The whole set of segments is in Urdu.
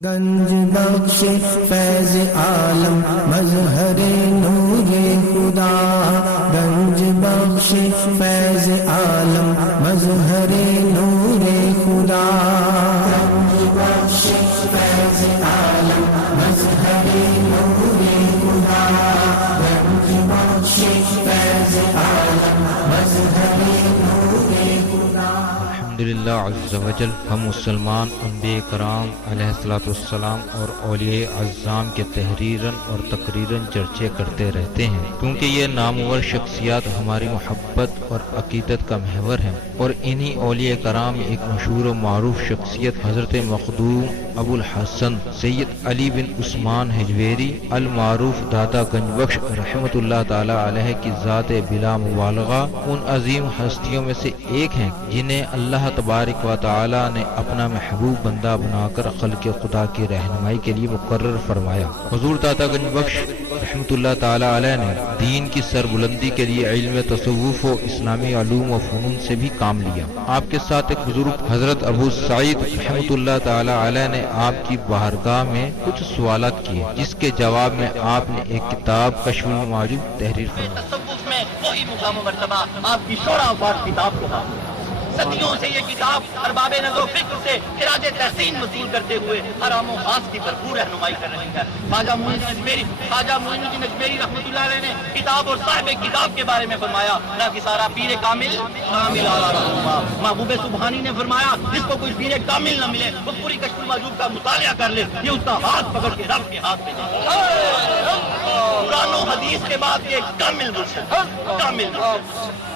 گنج بخش فیض عالم مظہر نور خدا، گنج بخش فیض عالم مظہر نور خدا، گنج بخش فیض عالم مظہر نور خدا، گنج بخش فیض عالم مظہر نور خدا۔ الحمدللہ عز و جل، ہم مسلمان انبیاء کرام علیہ الصلوۃ والسلام اور اولیاء اعظام کے تحریراً اور تقریراً چرچے کرتے رہتے ہیں، کیونکہ یہ نامور شخصیات ہماری محبت اور عقیدت کا محور ہیں، اور انہی اولیاء کرام میں ایک مشہور و معروف شخصیت حضرت مخدوم ابو الحسن سید علی بن عثمان حجویری المعروف دادا گنج بخش رحمۃ اللہ تعالی علیہ کی ذات بلا مبالغہ ان عظیم ہستیوں میں سے ایک ہیں جنہیں اللہ تبارک و تعالی نے اپنا محبوب بندہ بنا کر خلق خدا کی رہنمائی کے لیے مقرر فرمایا۔ حضور دادا گنج بخش رحمۃ اللہ تعالی علیہ نے دین کی سربلندی کے لیے علم تصوف و اسلامی علوم و فنون سے بھی کام لیا۔ آپ کے ساتھ ایک بزرگ حضرت ابو سعید رحمۃ اللہ تعالی علیہ نے آپ کی بارگاہ میں کچھ سوالات کیے، جس کے جواب میں آپ نے ایک کتاب کشف المعجوب تحریر فرمائی۔ تصوف میں وہی مقام و مرتبہ آپ کی شورا آباد کتاب کو حاصل ہے۔ صدیوں سے یہ کتاب ارباب نظر و فکر سے خراج تحسین وصول کرتے ہوئے حرام و خاص کی بھرپور رہنمائی کر رہی ہے۔ خواجہ معین الدین اجمیری رحمۃ اللہ علیہ نے کتاب اور صاحب کتاب کے بارے میں فرمایا، نہ کہ سارا پیر کامل اعلیٰ رہنما۔ محبوب سبحانی نے فرمایا، جس کو کوئی پیر کامل نہ ملے وہ پوری کشف المعجوب کا مطالعہ کر لے، یہ اس کا ہاتھ پکڑ کے رب کے ہاتھ میں قرآن و حدیث کے بعد یہ کامل مرشد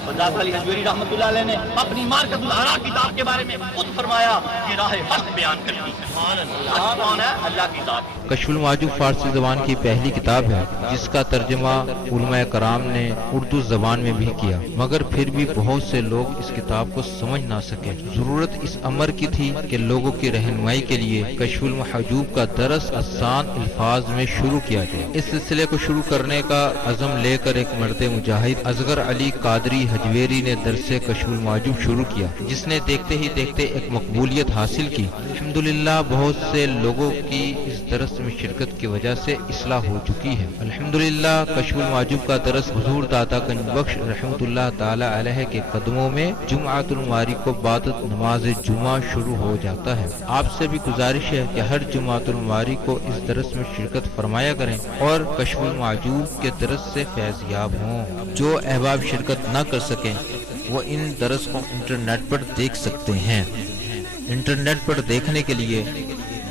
حضرت علی حجویری رحمۃ اللہ علیہ نے اپنی مارکت الآراء کتاب کے بارے میں خود فرمایا کہ راہ حق بیان کرتی ہے۔ کون ہے؟ اللہ کی ذات۔ کشف المعجوب فارسی زبان کی پہلی کتاب ہے جس کا ترجمہ علماء کرام نے اردو زبان میں بھی کیا، مگر پھر بھی بہت سے لوگ اس کتاب کو سمجھ نہ سکے۔ ضرورت اس امر کی تھی کہ لوگوں کی رہنمائی کے لیے کشف المحجوب کا درس آسان الفاظ میں شروع کیا جائے۔ اس سلسلے کو شروع کرنے کا عزم لے کر ایک مرد مجاہد اصغر علی قادری حجویری نے درس کشف المعجوب شروع کیا، جس نے دیکھتے ہی دیکھتے ایک مقبولیت حاصل کی۔ الحمدللہ بہت سے لوگوں کی اس درس میں شرکت کی وجہ سے اصلاح ہو چکی ہے۔ الحمدللہ کشف المعجوب کا درس حضور دادا گنج بخش رحمۃ اللہ تعالی علیہ کے قدموں میں جمعۃ المبارک کو بعد نماز جمعہ شروع ہو جاتا ہے۔ آپ سے بھی گزارش ہے کہ ہر جمعۃ المبارک کو اس درس میں شرکت فرمایا کریں اور کشف المعجوب کے درس سے فیض یاب ہوں۔ جو احباب شرکت نہ کر سکیں وہ ان درس کو انٹرنیٹ پر دیکھ سکتے ہیں۔ انٹرنیٹ پر دیکھنے کے لیے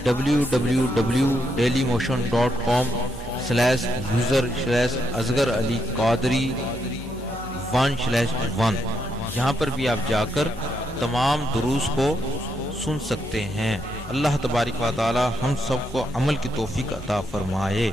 www.dailymotion.com/user/اصغر علی قادری 1/1 یہاں پر بھی آپ جا کر تمام دروس کو سن سکتے ہیں۔ اللہ تبارک و تعالی ہم سب کو عمل کی توفیق عطا فرمائے۔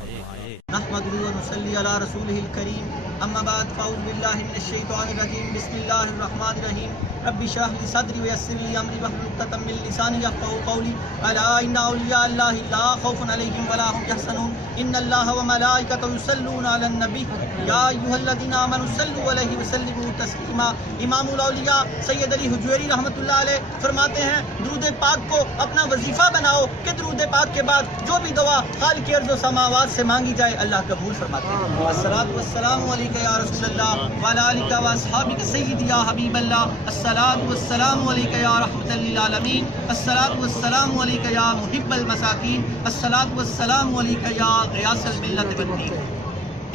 نحمده ونصلي على رسوله الكريم اما بعد فاعوذ بالله من الشيطان الرجيم بسم الله الرحمن الرحيم رب اشرح لي صدري ويسر لي امري واحلل عقدة من لساني يفقهوا قولي الا ان اولياء الله لا خوف عليهم ولا هم يحزنون ان الله وملائكته يصلون على النبي يا ايها الذين امنوا صلوا عليه وسلموا تسليما۔ امام الاولیاء سید علی حجویری رحمۃ اللہ علیہ فرماتے ہیں، درود پاک کو اپنا وظیفہ بناؤ کہ درود پاک کے بعد جو بھی دعا خالق ارض و سماوات سے مانگی جائے اللہ قبول فرماتے ہیں۔ الصلاۃ والسلام علیک یا رسول اللہ وعلی آلک و اصحابک سیدی یا حبیب اللہ، الصلاۃ والسلام علیک یا رحمۃ للعالمین، الصلاۃ والسلام علیک یا محب المساکین، الصلاۃ والسلام علیک یا غیاث الملت والدین۔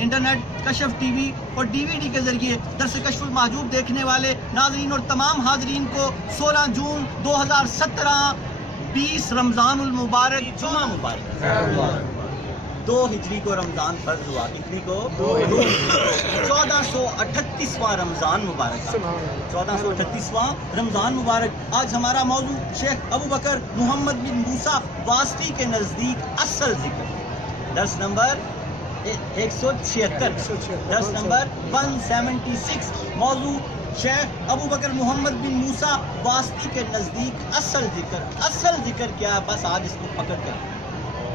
انٹرنیٹ، کشف ٹی وی اور ڈی وی ڈی کے ذریعے درس کشف المحجوب دیکھنے والے ناظرین اور تمام حاضرین کو 16 جون 2017 20 رمضان المبارک جمعہ مبارک۔ 2 ہجری کو رمضان فرض ہوا، ہجری کو 1438واں رمضان مبارک، 1438واں رمضان مبارک۔ آج ہمارا موضوع شیخ ابو بکر محمد بن موسیٰ واسطی کے نزدیک اصل ذکر، درس نمبر 176، درس نمبر 176۔ موضوع شیخ ابو بکر محمد بن موسیٰ واسطی کے نزدیک اصل ذکر۔ اصل ذکر کیا ہے؟ بس آج اس کو پکڑ کر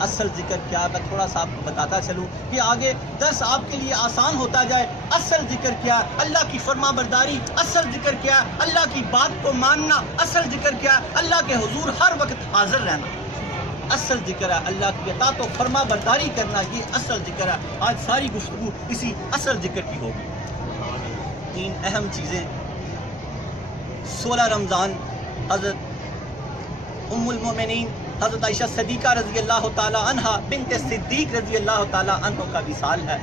اصل ذکر کیا ہے میں تھوڑا سا آپ کو بتاتا چلوں کہ آگے درس آپ کے لیے آسان ہوتا جائے۔ اصل ذکر کیا ہے؟ اللہ کی فرما برداری۔ اصل ذکر کیا ہے؟ اللہ کی بات کو ماننا۔ اصل ذکر کیا ہے؟ اللہ کے حضور ہر وقت حاضر رہنا۔ اصل ذکر ہے، اللہ کی اطاعت و فرما برداری کرنا یہ اصل ذکر ہے۔ آج ساری گفتگو اسی اصل ذکر کی ہوگی۔ 3 اہم چیزیں۔ 16 رمضان حضرت ام المومنین حضرت عائشہ صدیقہ رضی اللہ تعالی عنہ بنت صدیق رضی اللہ تعالی عنہ کا وصال ہے۔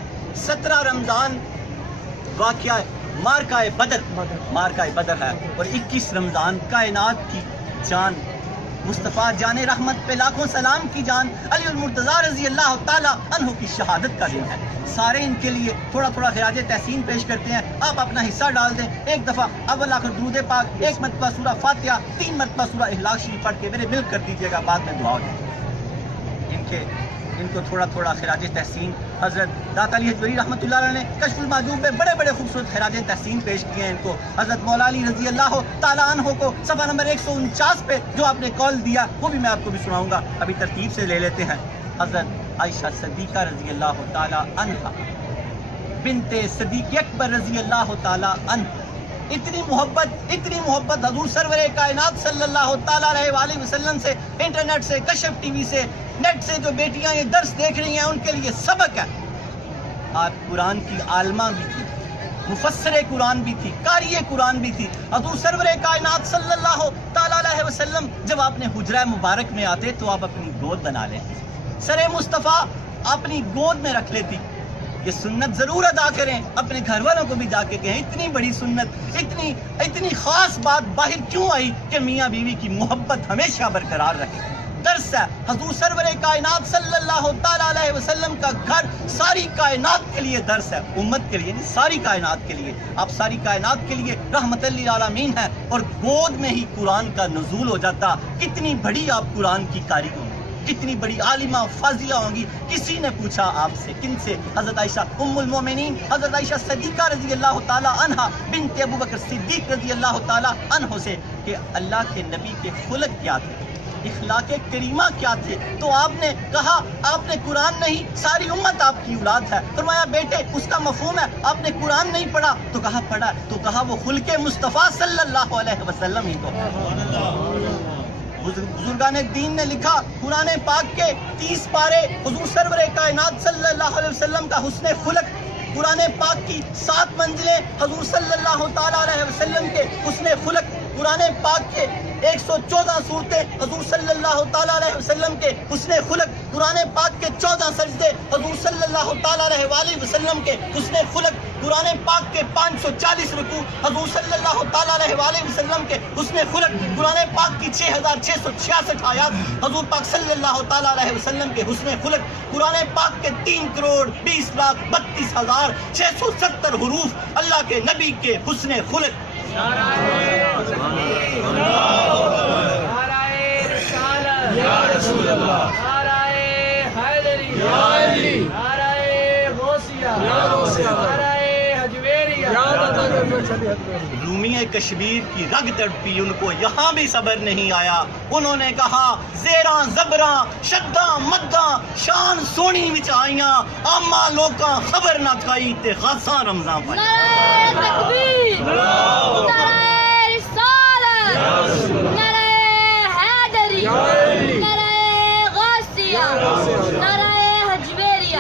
17 رمضان واقعہ مارکہ بدر ہے، اور 21 رمضان کائنات کی جان مصطفیٰ جان رحمت پہ لاکھوں سلام کی جان علی المرتضیٰ رضی اللہ تعالی عنہ کی شہادت کا دن ہے۔ سارے ان کے لیے تھوڑا تھوڑا خراج تحسین پیش کرتے ہیں۔ آپ اپنا حصہ ڈال دیں۔ ایک دفعہ اول آخر درود پاک، 1 مرتبہ سورہ فاتحہ، 3 مرتبہ سورہ اخلاص شریف پڑھ کے میرے مل کر دیجیے گا، بعد میں دعا ہو جائے۔ ان کو تھوڑا تھوڑا خراج تحسین حضرت داتا علی حجویری رحمۃ اللہ علیہ نے کشف المحجوب میں بڑے بڑے خوبصورت خراج تحسین پیش کیے ہیں۔ ان کو حضرت مولا علی رضی اللہ تعالیٰ عنہ کو صفحہ نمبر 149 پہ جو آپ نے کال دیا وہ بھی میں آپ کو بھی سناؤں گا، ابھی ترتیب سے لے لیتے ہیں۔ حضرت عائشہ صدیقہ رضی اللہ تعالیٰ عنہ بنت صدیق اکبر رضی اللہ تعالیٰ عنہ، اتنی محبت حضور سرور کائنات صلی اللہ تعالیٰ علیہ وآلہ وسلم سے، انٹرنیٹ سے، کشف ٹی وی سے، نیٹ سے جو بیٹیاں یہ درس دیکھ رہی ہیں ان کے لیے سبق ہے۔ آپ قرآن کی عالمہ بھی تھی، مفسر قرآن بھی تھی، قاری قرآن بھی تھی۔ حضور سرور کائنات صلی اللہ تعالیٰ علیہ وسلم جب آپ نے حجرہ مبارک میں آتے تو آپ اپنی گود بنا لیں، سر مصطفیٰ اپنی گود میں رکھ لیتی۔ یہ سنت ضرور ادا کریں، اپنے گھر والوں کو بھی جا کے کہیں اتنی بڑی سنت، اتنی خاص بات باہر کیوں آئی کہ میاں بیوی کی محبت ہمیشہ برقرار رہے۔ درس ہے حضور سرور کائنات صلی اللہ تعالیٰ علیہ وسلم کا گھر ساری کائنات کے لیے درس ہے، امت کے لیے نہیں، ساری کائنات کے لیے۔ آپ ساری کائنات کے لیے رحمت للعالمین ہیں، اور گود میں ہی قرآن کا نزول ہو جاتا۔ کتنی بڑی آپ قرآن کی قاری ہوں گی، کتنی بڑی عالمہ فاضلہ ہوں گی۔ کسی نے پوچھا آپ سے، کن سے؟ حضرت عائشہ ام المومنین حضرت عائشہ صدیقہ رضی اللہ تعالی عنہ بنت ابو بکر صدیق رضی اللہ تعالی عنہ سے کہ اللہ کے نبی کے خلق کیا تھے، اخلاق کریمہ کیا تھے؟ تو آپ نے کہا آپ نے قرآن نہیں، ساری امت آپ کی اولاد ہے۔ فرمایا بیٹے اس کا مفہوم ہے آپ نے قرآن نہیں پڑھا؟ تو کہا پڑھا، تو کہا وہ خلق مصطفیٰ صلی اللہ علیہ وسلم ہی تو ہے۔ بزرگان دین نے لکھا قرآن پاک کے 30 پارے حضور سرور کائنات صلی اللہ علیہ وسلم کا حسن خلق، قرآن پاک کی 7 منزلیں حضور صلی اللہ تعالیٰ علیہ وسلم کے حسن خلق، قرآن پاک کے 114 صورتیں حضور صلی اللہ تعالیٰ علیہ وسلم کے حسن خلق، قرآن پاک کے 14 سجدے حضور صلی اللہ تعالیٰ علیہ وآلہ وسلم کے حسن خلق، قرآن پاک کے 540 رکوع حضور صلی اللہ تعالیٰ علیہ وآلہ وسلم کے حسن خلق، قرآن پاک کی 6666 آیات حضور پاک صلی اللہ تعالیٰ علیہ وسلم کے حسن خلق، قرآن پاک کے 3,20,32,670 حروف اللہ کے نبی کے حسن خلق۔ یا رسول اللہ، نعرہ حیدری، یا علی، نعرہ غوثیہ، یا غوثیہ، نعرہ حجویریہ، یا رومی کشمیر کی رگ تڑپی، ان کو یہاں بھی صبر نہیں آیا۔ انہوں نے کہا زیراں زبراں شداں مداں شان سونی وچ آئیاں، عامہ لوکاں خبر نہ کھائی تے خاصاں رمضاں پائی۔ نعرہ تکبیر، نعرہ رسالت، نعرہ حیدری، نعرہ غوثیہ، نعرہ حجویریہ۔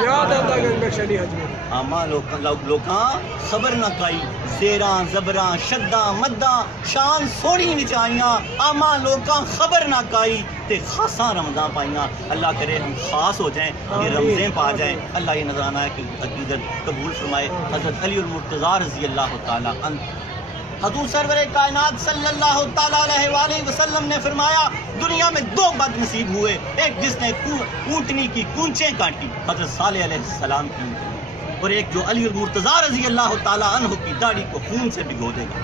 عامہ لوکاں خبر نہ کھائی، زیراں زبراں شداں مداں شان سونی وچ آئیاں، عامہ لوکاں خبر نہ کھائی تے خاصاں رمضاں پائیاں۔ اللہ کرے ہم خاص ہو جائیں، یہ رمضیں پا جائیں۔ اللہ یہ نذرانہ ہے کہ عقیدت قبول فرمائے۔ حضرت علی المرتضیٰ رضی اللہ تعالیٰ عنہ، حضور سرور کائنات صلی اللہ تعالیٰ علیہ وآلہ وسلم نے فرمایا دنیا میں 2 بد نصیب ہوئے، ایک جس نے اونٹنی کی کونچیں کاٹی، حضرت صالح علیہ السلام کی، اور ایک جو علی المرتضیٰ رضی اللہ تعالیٰ عنہ کی داڑھی کو خون سے بھگو دے گا۔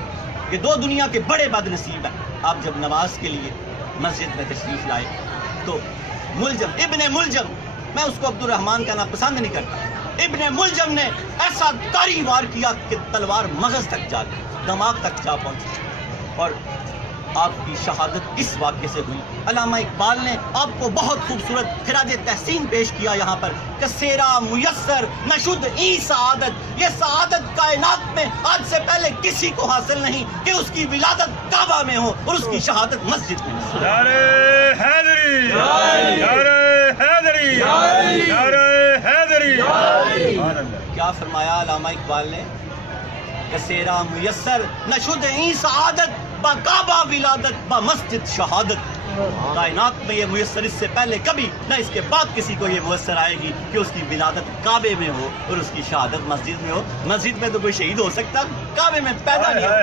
یہ 2 دنیا کے بڑے بد نصیب ہیں۔ آپ جب نماز کے لیے مسجد میں تشریف لائے تو ابن ملجم، میں اس کو عبد الرحمن کا نام پسند نہیں کرتا، ابن ملجم نے ایسا تاری وار کیا کہ تلوار مغز تک جا گئی، دماغ تک جا پہنچی، اور آپ کی شہادت اس واقعے سے ہوئی۔ علامہ اقبال نے آپ کو بہت خوبصورت خراج تحسین پیش کیا یہاں پر، کسیرا میسر نشد ای سعادت، یہ سعادت کائنات میں آج سے پہلے کسی کو حاصل نہیں کہ اس کی ولادت کعبہ میں ہو اور اس کی شہادت مسجد میں ہو۔ نعرہ حیدری، نعرہ حیدری، نعرہ حیدری۔ کیا فرمایا علامہ اقبال نے؟ کسیرا میسر نشد ای سعادت، با کعبہ ولادت، با مسجد شہادت۔ کائنات میں یہ میسر اس سے پہلے کبھی نہ اس کے بعد کسی کو یہ میسر آئے گی کہ اس کی ولادت کعبے میں ہو اور اس کی شہادت مسجد میں ہو۔ مسجد میں تو کوئی شہید ہو سکتا، کعبے میں پیدا نہیں ہو،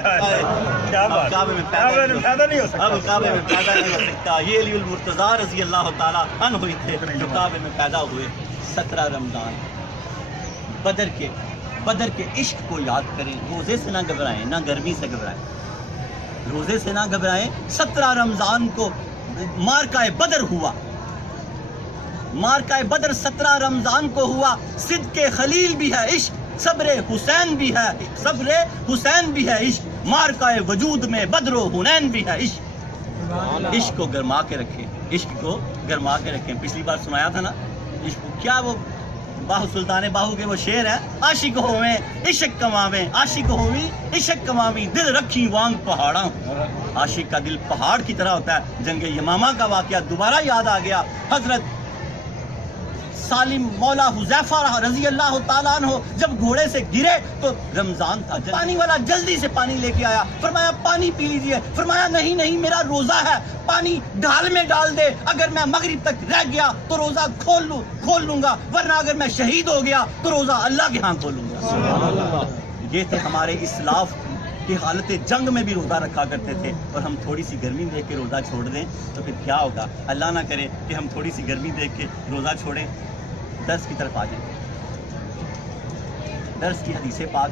کعبے میں پیدا نہیں ہو سکتا، اب کعبے میں پیدا نہیں ہو سکتا۔ یہ علی المرتضیٰ رضی اللہ تعالیٰ عنہ ہوئی تھے جو کعبے میں پیدا ہوئے۔ 17 رمضان بدر کے عشق کو یاد کریں، روزے سے نہ گھبرائیں، نہ گرمی سے گھبرائیں، روزے سے نہ گھبرائیں۔ 17 رمضان کو مارکہ بدر ہوا، مارکہ بدر 17 رمضان کو ہوا۔ صدق خلیل بھی ہے عشق، صبر حسین بھی ہے، صبر حسین بھی ہے عشق، مارکہ وجود میں بدر و حنین بھی ہے عشق۔ عشق کو گرما کے رکھیں، عشق کو گرما کے رکھیں۔ پچھلی بار سنایا تھا نا عشق کو، کیا وہ باہو سلطان باہو کے وہ شعر ہے، عاشق ہوویں عشق کماویں، عاشق ہوویں عشق کماویں، دل رکھی وانگ پہاڑاں۔ عاشق کا دل پہاڑ کی طرح ہوتا ہے۔ جنگ یمامہ کا واقعہ دوبارہ یاد آ گیا۔ حضرت سالم مولا حذیفہ رضی اللہ تعالیٰ عنہ جب گھوڑے سے گرے تو رمضان تھا، پانی والا جلدی سے پانی لے کے آیا، فرمایا پانی پی لیجئے، فرمایا نہیں میرا روزہ ہے، پانی ڈھال میں ڈال دے، اگر میں مغرب تک رہ گیا تو روزہ کھول لوں گا، ورنہ اگر میں شہید ہو گیا تو روزہ اللہ کے ہاں کھولوں گا۔ یہ تھے ہمارے اسلاف کہ حالت جنگ میں بھی روزہ رکھا کرتے تھے، اور ہم تھوڑی سی گرمی دیکھ کے روزہ چھوڑ دیں تو پھر کیا ہوگا؟ اللہ نہ کرے کہ ہم تھوڑی سی گرمی دیکھ کے روزہ چھوڑیں۔ درس کی طرف آ جائیں، درس کی حدیث پاک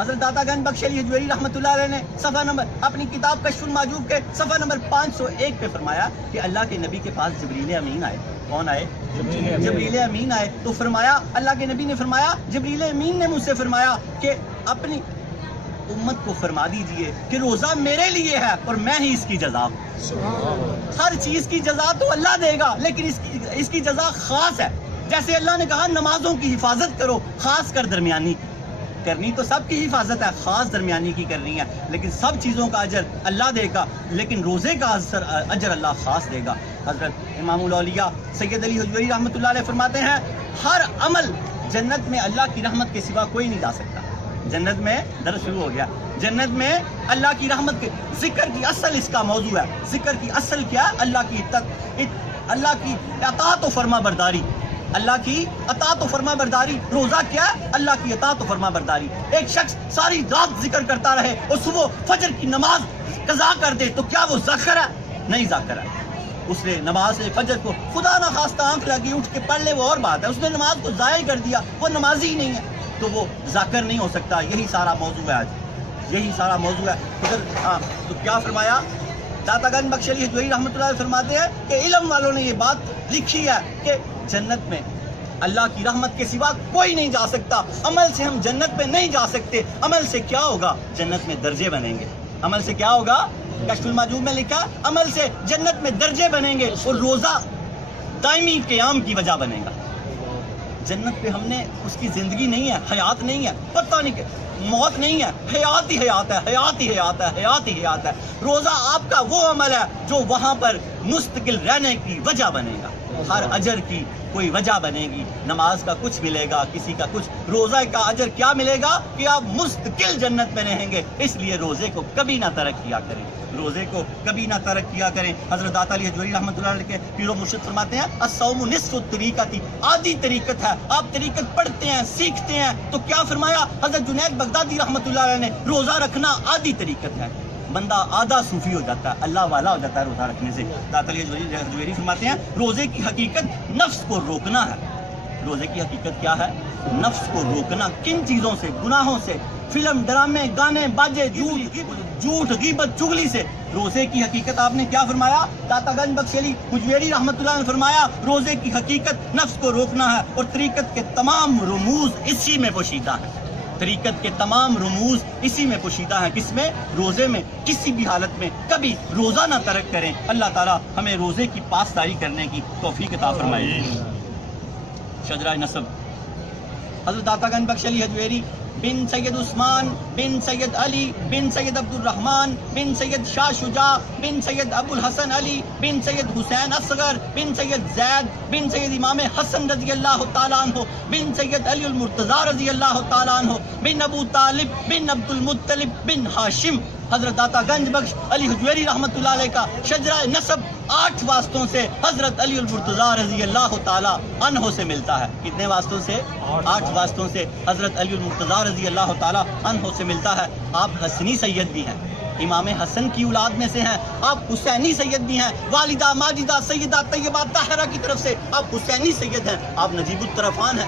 حضرت داتا گنج بخش علی حجویری رحمۃ اللہ علیہ نے صفحہ نمبر اپنی کتاب کشف المحجوب کے صفحہ نمبر 501 پہ فرمایا کہ اللہ کے نبی کے پاس جبریل امین آئے۔ کون آئے؟ جبریل امین آئے تو فرمایا، اللہ کے نبی نے فرمایا، جبریل امین نے مجھ سے فرمایا کہ اپنی امت کو فرما دیجئے کہ روزہ میرے لیے ہے اور میں ہی اس کی جزا ہوں۔ ہر چیز کی جزا تو اللہ دے گا، لیکن اس کی جزا خاص ہے۔ جیسے اللہ نے کہا نمازوں کی حفاظت کرو، خاص کر درمیانی کرنی تو سب کی حفاظت ہے، خاص درمیانی کی کرنی ہے، لیکن سب چیزوں کا اجر اللہ دے گا، لیکن روزے کا اجر اللہ خاص دے گا۔ حضرت امام الاولیاء سید علی حجویری رحمۃ اللہ علیہ فرماتے ہیں، ہر عمل جنت میں اللہ کی رحمت کے سوا کوئی نہیں جا سکتا۔ جنت میں درس شروع ہو گیا، جنت میں اللہ کی رحمت کے ذکر کی اصل اس کا موضوع ہے۔ ذکر کی اصل کیا ہے؟ اللہ کی اطاعت و فرما برداری، اللہ کی اطاعت و فرما برداری۔ روزہ کیا ہے؟ اللہ کی اطاعت و فرما برداری۔ ایک شخص ساری رات ذکر کرتا رہے اور صبح فجر کی نماز قضا کر دے تو کیا وہ ذاکر ہے؟ نہیں ذاکر ہے۔ اس نے نماز فجر کو خدا نہ خواستہ آنکھ لگی اٹھ کے پڑھ لے وہ اور بات ہے، اس نے نماز کو ضائع کر دیا، وہ نمازی ہی نہیں ہے تو وہ ذاکر نہیں ہو سکتا۔ یہی سارا موضوع ہے آج، یہی سارا موضوع ہے۔ ہاں تو کیا فرمایا؟ داتا گنج بخش علی حجویری رحمۃ اللہ علیہ فرماتے ہیں کہ علم والوں نے یہ بات لکھی ہے کہ جنت میں اللہ کی رحمت کے سوا کوئی نہیں جا سکتا۔ عمل سے ہم جنت میں نہیں جا سکتے۔ عمل سے کیا ہوگا؟ جنت میں درجے بنیں گے۔ عمل سے کیا ہوگا؟ کشف المحجوب میں لکھا عمل سے جنت میں درجے بنیں گے اور روزہ دائمی قیام کی وجہ بنے گا۔ جنت پہ ہم نے اس کی زندگی نہیں ہے، حیات نہیں ہے، پتہ نہیں کہ موت نہیں ہے، حیات ہی حیات ہے، حیات ہی حیات ہے، حیات ہی حیات ہے۔ روزہ آپ کا وہ عمل ہے جو وہاں پر مستقل رہنے کی وجہ بنے گا، ہر اجر کی کوئی وجہ بنے گی۔ نماز کا کچھ ملے گا، کسی کا کچھ۔ روزہ کا اجر کیا ملے گا کہ آپ مستقل جنت میں رہیں گے۔ اس لیے روزے کو کبھی نہ ترک کیا کریں، روزے کو کبھی نہ ترک کیا کریں۔ حضرت داتا علی حجویری رحمۃ اللہ علیہ کے پیر و مرشد فرماتے ہیں الصوم نصف الطریقۃ، آدھی طریقت ہے۔ آپ طریقت پڑھتے ہیں، سیکھتے ہیں تو کیا فرمایا حضرت جنید بغدادی رحمۃ اللہ علیہ نے؟ روزہ رکھنا آدھی طریقت ہے۔ بندہ آدھا صوفی ہو جاتا ہے، اللہ والا ہو جاتا ہے روزہ رکھنے سے۔ داتا علی حجویری فرماتے ہیں روزے کی حقیقت نفس کو روکنا ہے۔ روزے کی حقیقت کیا ہے؟ نفس کو روکنا۔ کن چیزوں سے؟ گناہوں سے، فلم، ڈرامے، گانے، باجے، جھوٹ، غیبت، چغلی سے۔ روزے کی حقیقت آپ نے کیا فرمایا؟ داتا گنج بخش علی حجویری رحمۃ اللہ نے فرمایا روزے کی حقیقت نفس کو روکنا ہے اور طریقت کے تمام رموز اسی میں پوشیدہ ہیں۔ طریقت کے تمام رموز اسی میں پوشیدہ ہیں. کس میں؟ روزے میں. کسی بھی حالت میں کبھی روزہ نہ ترک کریں. اللہ تعالیٰ ہمیں روزے کی پاسداری کرنے کی توفیق عطا فرمائے. شجرہ نسب حضرت داتا گنج بخش علی حجویری بن سید عثمان بن سید علی بن سید عبد الرحمن بن سید شاہ شجاع بن سید ابو الحسن علی بن سید حسین اصغر بن سید زید بن سید امام حسن رضی اللہ تعالیٰ عنہ بن سید علی المرتضی رضی اللہ تعالیٰ عنہ بن ابو طالب بن عبد المطلب بن ہاشم. حضرت داتا گنج بخش علی حجویری رحمۃ اللہ علیہ کا شجرہ نسب 8 واسطوں سے حضرت علی المرتضی رضی اللہ تعالیٰ عنہ سے ملتا ہے. کتنے واسطوں سے؟ 8 واسطوں سے حضرت علی المرتضی رضی اللہ تعالیٰ عنہ سے ملتا ہے. آپ حسنی سید بھی ہیں, امام حسن کی اولاد میں سے ہیں. آپ حسینی سید بھی ہیں. والدہ ماجدہ سیدہ طیبہ طاہرہ کی طرف سے آپ حسینی سید ہیں. آپ نجیب الطرفین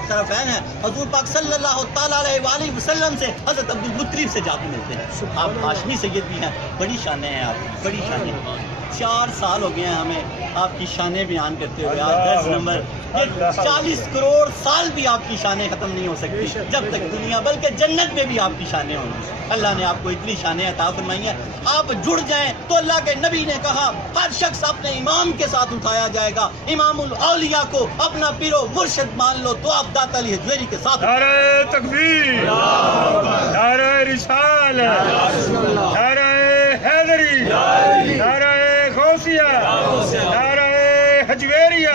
ہیں. حضور پاک صلی اللہ تعالیٰ علیہ وآلہ وسلم سے حضرت عبد المطلب سے جا کے ملتے ہیں. آپ ہاشمی سید بھی ہیں. بڑی شانیں ہیں آپ کی, بڑی شانیں. 4 سال ہو گئے ہیں ہمیں آپ کی شانیں بیان کرتے ہوئے. آج 10 نمبر 40 کروڑ سال بھی آپ کی شانیں ختم نہیں ہو سکتی جب تک دنیا, بلکہ جنت میں بھی آپ کی شانیں ہوں گی. اللہ نے آپ کو اتنی شانیں عطا فرمائی ہیں. آپ جڑ جائیں تو اللہ کے نبی نے کہا ہر شخص اپنے امام کے ساتھ اٹھایا جائے گا. امام الاولیاء کو اپنا پیر و مرشد مان لو تو آپ داتا علی حجویری کے ساتھ. نعرہ تکبیر, نعرہ رسالت, نعرہ حیدری, نعرہ غوثیہ, نعرہ حجویریہ,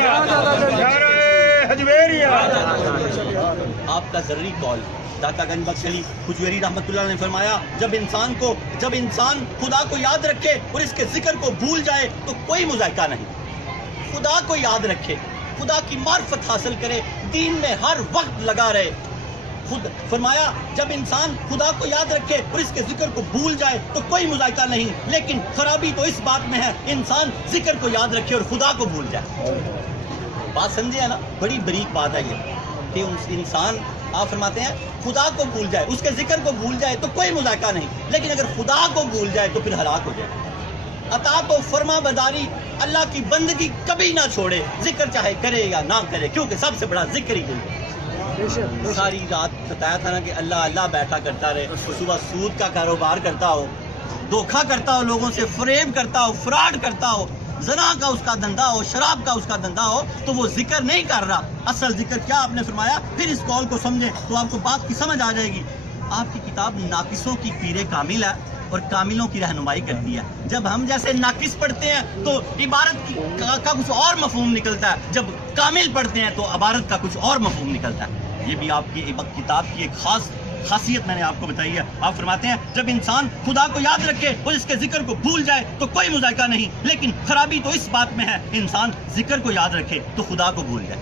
نعرہ حجویریہ. آپ کا ذری قول داتا گنج بخش علی حجویری رحمۃ اللہ نے فرمایا جب انسان خدا کو یاد رکھے اور اس کے ذکر کو بھول جائے تو کوئی مذائقہ نہیں. خدا کو یاد رکھے, خدا کی معرفت حاصل کرے, دین میں ہر وقت لگا رہے. فرمایا جب انسان خدا کو یاد رکھے اور اس کے ذکر کو بھول جائے تو کوئی مذائقہ نہیں, لیکن خرابی تو اس بات میں ہے انسان ذکر کو یاد رکھے اور خدا کو بھول جائے. بات سمجھے نا, بڑی بریک بات ہے یہ کہ انسان, آپ فرماتے ہیں خدا کو بھول جائے, اس کے ذکر کو بھول جائے تو کوئی مذائقہ نہیں, لیکن اگر خدا کو بھول جائے تو پھر ہلاک ہو جائے. اطاعت و فرما برداری, اللہ کی بندگی کبھی نہ چھوڑے, ذکر چاہے کرے یا نہ کرے, کیونکہ سب سے بڑا ذکر ہی ہے. ساری رات بتایا تھا نا کہ اللہ اللہ بیٹھا کرتا رہے, صبح سود کا کاروبار کرتا ہو, دھوکہ کرتا ہو, لوگوں سے فریب کرتا ہو, فراڈ کرتا ہو, زنا کا اس کا دھندا ہو, شراب کا اس کا دھندا ہو, تو وہ ذکر نہیں کر رہا. اصل ذکر کیا آپ نے فرمایا, پھر اس قول کو سمجھیں تو آپ کو بات کی سمجھ آ جائے گی. آپ کی کتاب ناقصوں کی پیر کامل ہے اور کاملوں کی رہنمائی کرتی ہے. جب ہم جیسے ناقص پڑھتے ہیں تو عبارت کا کچھ اور مفہوم نکلتا ہے, جب کامل پڑھتے ہیں تو عبارت کا کچھ اور مفہوم نکلتا ہے. یہ بھی آپ کی کتاب کی ایک خاصیت میں نے آپ کو بتائی ہے. آپ فرماتے ہیں جب انسان خدا کو یاد رکھے اور اس کے ذکر کو بھول جائے تو کوئی مذائقہ نہیں, لیکن خرابی تو اس بات میں ہے انسان ذکر کو یاد رکھے تو خدا کو بھول جائے.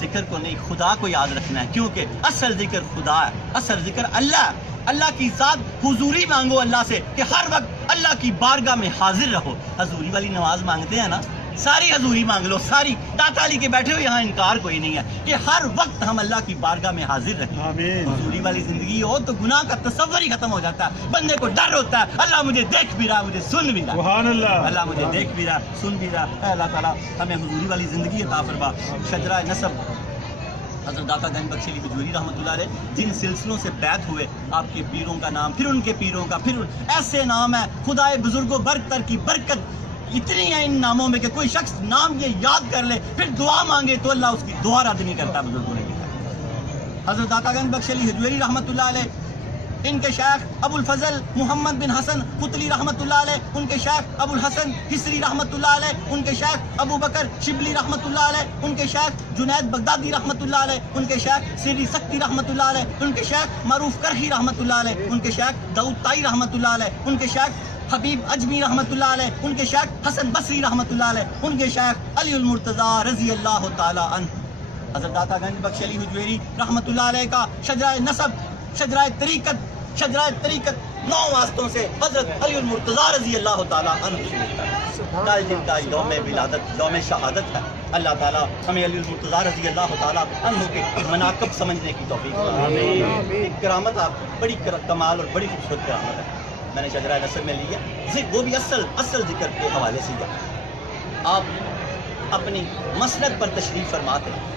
ذکر کو نہیں, خدا کو یاد رکھنا ہے, کیونکہ اصل ذکر خدا ہے, اصل ذکر اللہ ہے. اللہ کی ذات حضوری مانگو اللہ سے کہ ہر وقت اللہ کی بارگاہ میں حاضر رہو. حضوری والی نماز مانگتے ہیں نا, ساری حضوری مانگ لو, ساری. داتا علی کے بیٹھے ہوئے یہاں انکار کوئی نہیں ہے کہ ہر وقت ہم اللہ کی بارگاہ میں حاضر رہیں. حضوری والی زندگی ہو تو گناہ کا تصور ہی ختم ہو جاتا ہے. بندے کو ڈر ہوتا ہے اللہ مجھے دیکھ بھی رہا, مجھے سن بھی رہا. سبحان اللہ, اللہ مجھے دیکھ بھی رہا, سن بھی رہا. اے اللہ تعالیٰ ہمیں حضوری والی زندگی عطا فرما. شجرہ نسب حضرت داتا گنج بخش علی حجویری رحمۃ اللہ علیہ جن سلسلوں سے بیعت ہوئے, آپ کے پیروں کا نام, پھر ان کے پیروں کا, پھر ایسے نام ہے خدائے بزرگوں برتر کی برکت اتنی ہے ان ناموں میں کہ کوئی شخص نام یہ یاد کر لے پھر دعا مانگے تو اللہ اس کی دعا رد نہیں کرتا. بزرگوں نے کہا. حضرت داتا گنج بخش علی حجویری رحمۃ اللہ علیہ, ان کے شیخ ابو الفضل محمد بن حسن قطلی رحمۃ اللہ علیہ, ان کے شیخ ابو الحسن حصری رحمۃ اللہ علیہ, ان کے شیخ ابو بکر شبلی رحمۃ اللہ علیہ, ان کے شیخ جنید بغدادی رحمۃ اللہ علیہ, ان کے شیخ سری سختی رحمۃ اللہ علیہ, ان کے شیخ معروف کرخی رحمۃ اللہ علیہ, ان کے شیخ داؤد طائی رحمۃ اللہ علیہ, ان کے شیخ حبیب اجمی رحمۃ اللہ علیہ, ان کے شیخ حسن بصری رحمۃ اللہ علیہ, ان کے شیخ علی المرتضی رضی اللہ تعالی عنہ. حضرت داتا گنج بخش علی حجویری رحمۃ اللہ علیہ کا شجرہ نسب, شجرہ طریقت 9 واسطوں سے حضرت علی المرتضی رضی اللہ تعالی عنہ سے ملتا ہے. کل جن کا یوم ولادت, یوم شہادت ہے. اللہ تعالیٰ ہمیں علی المرتضی رضی اللہ تعالیٰ عنہ کے مناقب سمجھنے کی توفیق دے. ایک کرامت, آپ بڑی کمال اور بڑی خوبصورت کرامت ہے, میں نے شجرہ نسب میں لی ہے, وہ بھی اصل ذکر کے حوالے سے. آپ اپنی مسند پر تشریف فرماتے ہیں,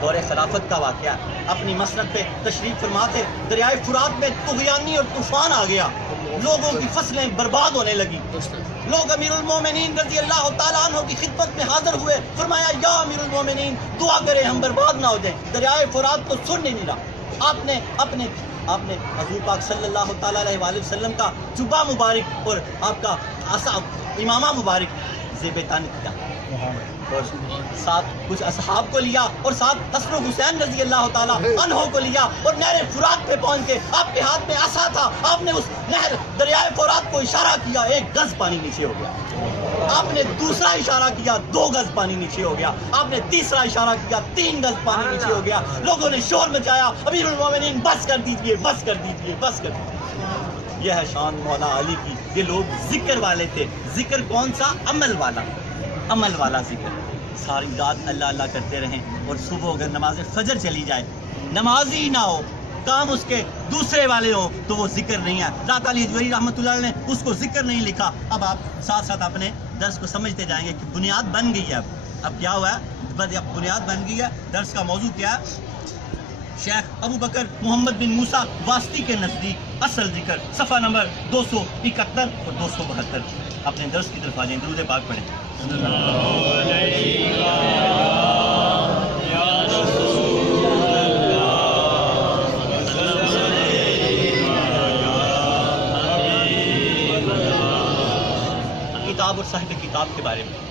دور خلافت کا واقعہ ہے. اپنی مسند پہ تشریف فرما تھے, دریائے فرات میں طغیانی اور طوفان آ گیا, لوگوں کی فصلیں برباد ہونے لگی. لوگ امیر المومنین رضی اللہ تعالیٰ عنہ کی خدمت میں حاضر ہوئے, فرمایا یا امیر المومنین دعا کریں ہم برباد نہ ہو جائیں. دریائے فرات تو سن نہیں رہا. آپ نے حضور پاک صلی اللہ تعالیٰ علیہ وآلہ وسلم کا جبہ مبارک اور آپ کا امامہ مبارک زیب تن کیا, اور ساتھ کچھ اصحاب کو لیا, اور ساتھ حسن و حسین رضی اللہ تعالیٰ عنہ کو لیا, اور نہر فرات پہ پہنچ کے آپ کے ہاتھ میں عصا تھا. آپ نے اس نہر دریائے فرات کو اشارہ کیا, 1 گز پانی نیچے ہو گیا. آپ نے دوسرا اشارہ کیا, 2 گز پانی نیچے ہو گیا. آپ نے تیسرا اشارہ کیا, 3 گز پانی نیچے ہو گیا. لوگوں نے شور مچایا, امیر المومنین بس کر دیجئے, بس کر دیجئے, بس کر دیجئے. یہ ہے شان مولا علی کی. یہ لوگ ذکر والے تھے. ذکر کون سا؟ عمل والا, عمل والا ذکر. ساری رات اللہ اللہ کرتے رہیں, اور صبح اگر نماز فجر چلی جائے, نماز ہی نہ ہو, کام اس کے دوسرے والے ہوں, تو وہ ذکر نہیں ہے. ذات علی حجویری رحمۃ اللہ علیہ نے اس کو ذکر نہیں لکھا. اب آپ ساتھ ساتھ اپنے درس کو سمجھتے جائیں گے کہ بنیاد بن گئی ہے. اب کیا ہوا ہے؟ بنیاد بن گئی ہے. درس کا موضوع کیا ہے؟ شیخ ابو بکر محمد بن موسیٰ واسطی کے نزدیک اصل ذکر, صفحہ نمبر 271 اور 272. اپنے درس کی طرف آ جائیں, درود پاک پڑھیں. کتاب اور صاحب کتاب کے بارے میں.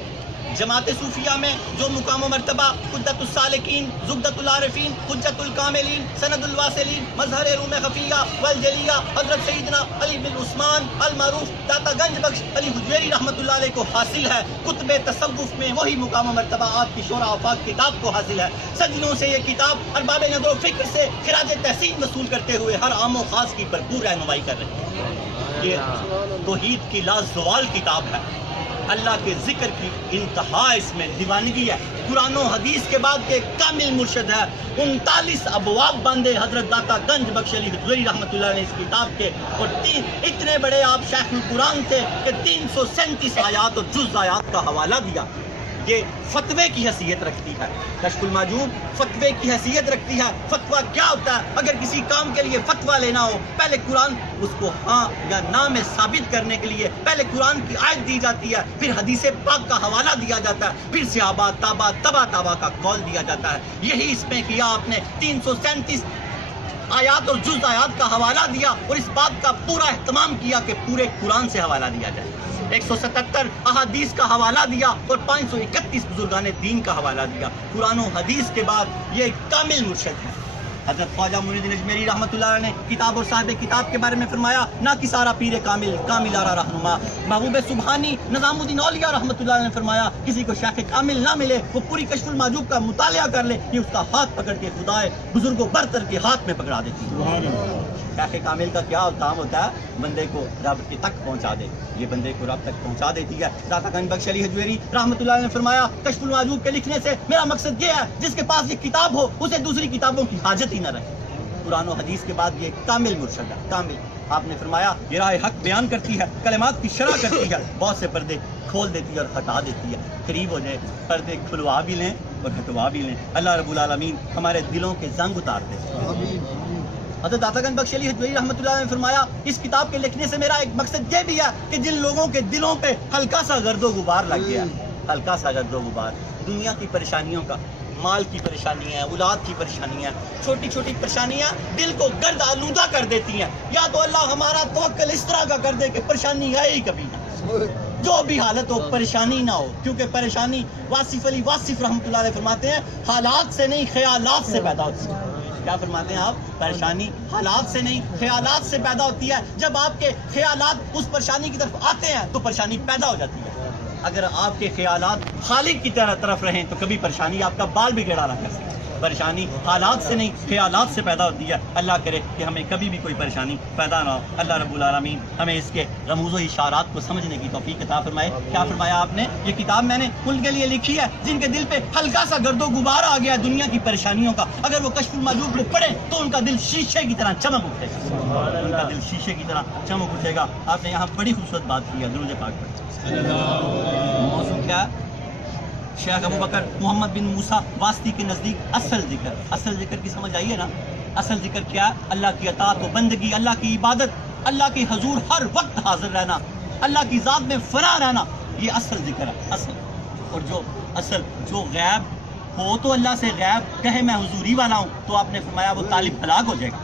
جماعت صوفیہ میں جو مقام و مرتبہ حجت السالکین, زبدۃ العارفین, حجت الکاملین, سند الواصلین, مظہر روم خفیہ والجلیہ حضرت سیدنا علی بن عثمان المعروف داتا گنج بخش علی حجویری رحمۃ اللہ علیہ کو حاصل ہے. کتب تصوف میں وہی مقام و مرتبہ آپ کی شورا آفاق کتاب کو حاصل ہے. صدیوں سے یہ کتاب ارباب نظر و فکر سے خراج تحسین وصول کرتے ہوئے ہر عام و خاص کی بھرپور رہنمائی کر رہی ہے. یہ توحید کی لازوال کتاب ہے. اللہ کے ذکر کی انتہا اس میں دیوانگی ہے. قرآن و حدیث کے بعد کے کامل مرشد ہے. 39 ابواب باندھے حضرت داتا گنج بخش علی حجویری رحمۃ اللہ علیہ اس کتاب کے, اور 3 اتنے بڑے آپ شیخ القرآن تھے کہ 337 آیات اور جز آیات کا حوالہ دیا. یہ فتوے کی حیثیت رکھتی ہے. کشف المحجوب فتوے کی حیثیت رکھتی ہے. فتویٰ کیا ہوتا ہے؟ اگر کسی کام کے لیے فتویٰ لینا ہو, پہلے قرآن اس کو ہاں یا نہ میں ثابت کرنے کے لیے پہلے قرآن کی آیت دی جاتی ہے, پھر حدیث پاک کا حوالہ دیا جاتا ہے, پھر صحابہ تابع کا قول دیا جاتا ہے. یہی اس میں کیا آپ نے. 337 آیات اور جز آیات کا حوالہ دیا, اور اس بات کا پورا اہتمام کیا کہ پورے قرآن سے حوالہ دیا جائے. 177 احادیث کا حوالہ دیا, اور 531 بزرگان دین کا حوالہ دیا. قرآن و حدیث کے بعد یہ کامل مرشد ہے. حضرت خواجہ معین الدین اجمیری رحمۃ اللہ علیہ نے کتاب اور صاحب کتاب کے بارے میں فرمایا, نہ کسارا پیر کامل آرا رہنما. محبوب سبحانی نظام الدین اولیاء رحمۃ اللہ علیہ نے فرمایا, کسی کو شیخ کامل نہ ملے وہ پوری کشف المحجوب کا مطالعہ کر لے, یہ اس کا ہاتھ پکڑ کے خدائے بزرگوں برتر کے ہاتھ میں پکڑا دیتی ہے. شیخ کامل کا کیا کام ہوتا ہے؟ بندے کو رب کے تک پہنچا دے. یہ بندے کو رب تک پہنچا دیتی ہے. داتا گنج بخش علی حجویری رحمۃ اللہ علیہ نے فرمایا, کشف المحجوب کے لکھنے سے میرا مقصد یہ ہے جس کے پاس یہ کتاب ہو اسے دوسری کتابوں کی حاجت ہی نہ رہے. قرآن و حدیث کے بعد یہ کامل مرشد ہے. کامل. آپ نے فرمایا یہ راہ حق بیان کرتی ہے, کلمات کی شرح کرتی ہے, بہت سے پردے کھول دیتی ہے اور ہٹا دیتی ہے. قریب ہو جائے پردے کھلوا بھی لیں اور ہٹوا بھی لیں. اللہ رب العالمین ہمارے دلوں کے زنگ اتار دے. حضرت داتا گنج بخش علی حجویری رحمۃ اللہ نے فرمایا, اس کتاب کے لکھنے سے میرا ایک مقصد یہ بھی ہے کہ جن لوگوں کے دلوں پہ ہلکا سا گرد و غبار لگ گیا, ہلکا سا گرد و غبار, دنیا کی پریشانیوں کا, مال کی پریشانیاں, اولاد کی پریشانیاں, چھوٹی چھوٹی پریشانیاں دل کو گرد آلودہ کر دیتی ہیں. یا تو اللہ ہمارا توکل اس طرح کا کر دے کہ پریشانی آئے ہی کبھی نہ, جو بھی حالت ہو پریشانی نہ ہو. کیونکہ پریشانی واصف علی واصف رحمۃ اللہ علیہ فرماتے ہیں حالات سے نہیں خیالات سے پیدا ہوتی ہے. کیا فرماتے ہیں آپ؟ پریشانی حالات سے نہیں خیالات سے پیدا ہوتی ہے. جب آپ کے خیالات اس پریشانی کی طرف آتے ہیں تو پریشانی پیدا ہو جاتی ہے. اگر آپ کے خیالات خالق کی طرف رہیں تو کبھی پریشانی آپ کا بال بھی گڑا نہ کر سکے. پریشانی حالات سے نہیں خیالات سے پیدا ہوتی ہے. اللہ کرے کہ ہمیں کبھی بھی کوئی پریشانی پیدا نہ ہو. اللہ رب العالمین ہمیں اس کے رموز و اشارات کو سمجھنے کی توفیق عطا فرمائے. کیا فرمایا آپ نے؟ یہ کتاب میں نے ان کے لیے لکھی ہے جن کے دل پہ ہلکا سا گرد و غبار آ گیا دنیا کی پریشانیوں کا. اگر وہ کشف المحجوب کو پڑھے تو ان کا دل شیشے کی طرح چمک اٹھے گا, ان کا دل شیشے کی طرح چمک اٹھے گا. آپ نے یہاں بڑی خوبصورت بات کی ہے, درود پاک پر. موضوع کیا؟ شیخ ابو بکر محمد بن موسیٰ واسطی کے نزدیک اصل ذکر کی سمجھ آئیے نا؟ اصل ذکر کیا ہے؟ اللہ کی اطاعت و بندگی، اللہ کی عبادت، اللہ کے حضور ہر وقت حاضر رہنا، اللہ کی ذات میں فنا رہنا، یہ اصل ذکر ہے اصل۔ اور جو غیب ہو تو اللہ سے غیب کہے میں حضوری والا ہوں، تو آپ نے فرمایا وہ طالب ہلاک ہو جائے گا۔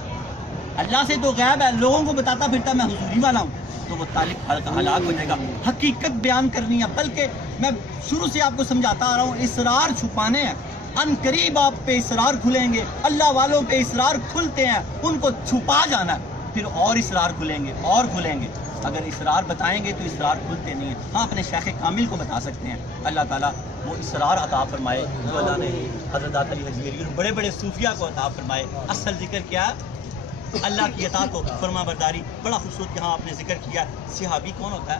اللہ سے تو غیب ہے، لوگوں کو بتاتا پھرتا میں حضوری والا ہوں، تو وہ طالب ہلاک ہو جائے گا۔ حقیقت بیان کرنی ہے، بلکہ میں شروع سے آپ کو سمجھاتا آ رہا ہوں، اسرار چھپانے ہیں۔ ان قریب آپ پہ اسرار کھلیں گے، اللہ والوں پہ اسرار کھلتے ہیں، ان کو چھپا جانا ہے، پھر اور اسرار کھلیں گے اور کھلیں گے۔ اگر اسرار بتائیں گے تو اسرار کھلتے نہیں ہیں۔ ہاں اپنے شیخ کامل کو بتا سکتے ہیں، اللہ تعالیٰ وہ اسرار عطا فرمائے جو اللہ نے حضرت داتا علی حجویری اور بڑے بڑے صوفیہ کو عطا فرمائے۔ اصل ذکر کیا ہے؟ اللہ کی اطاعت و فرما برداری۔ بڑا خوبصورت یہاں آپ نے ذکر کیا، صحابی کون ہوتا ہے؟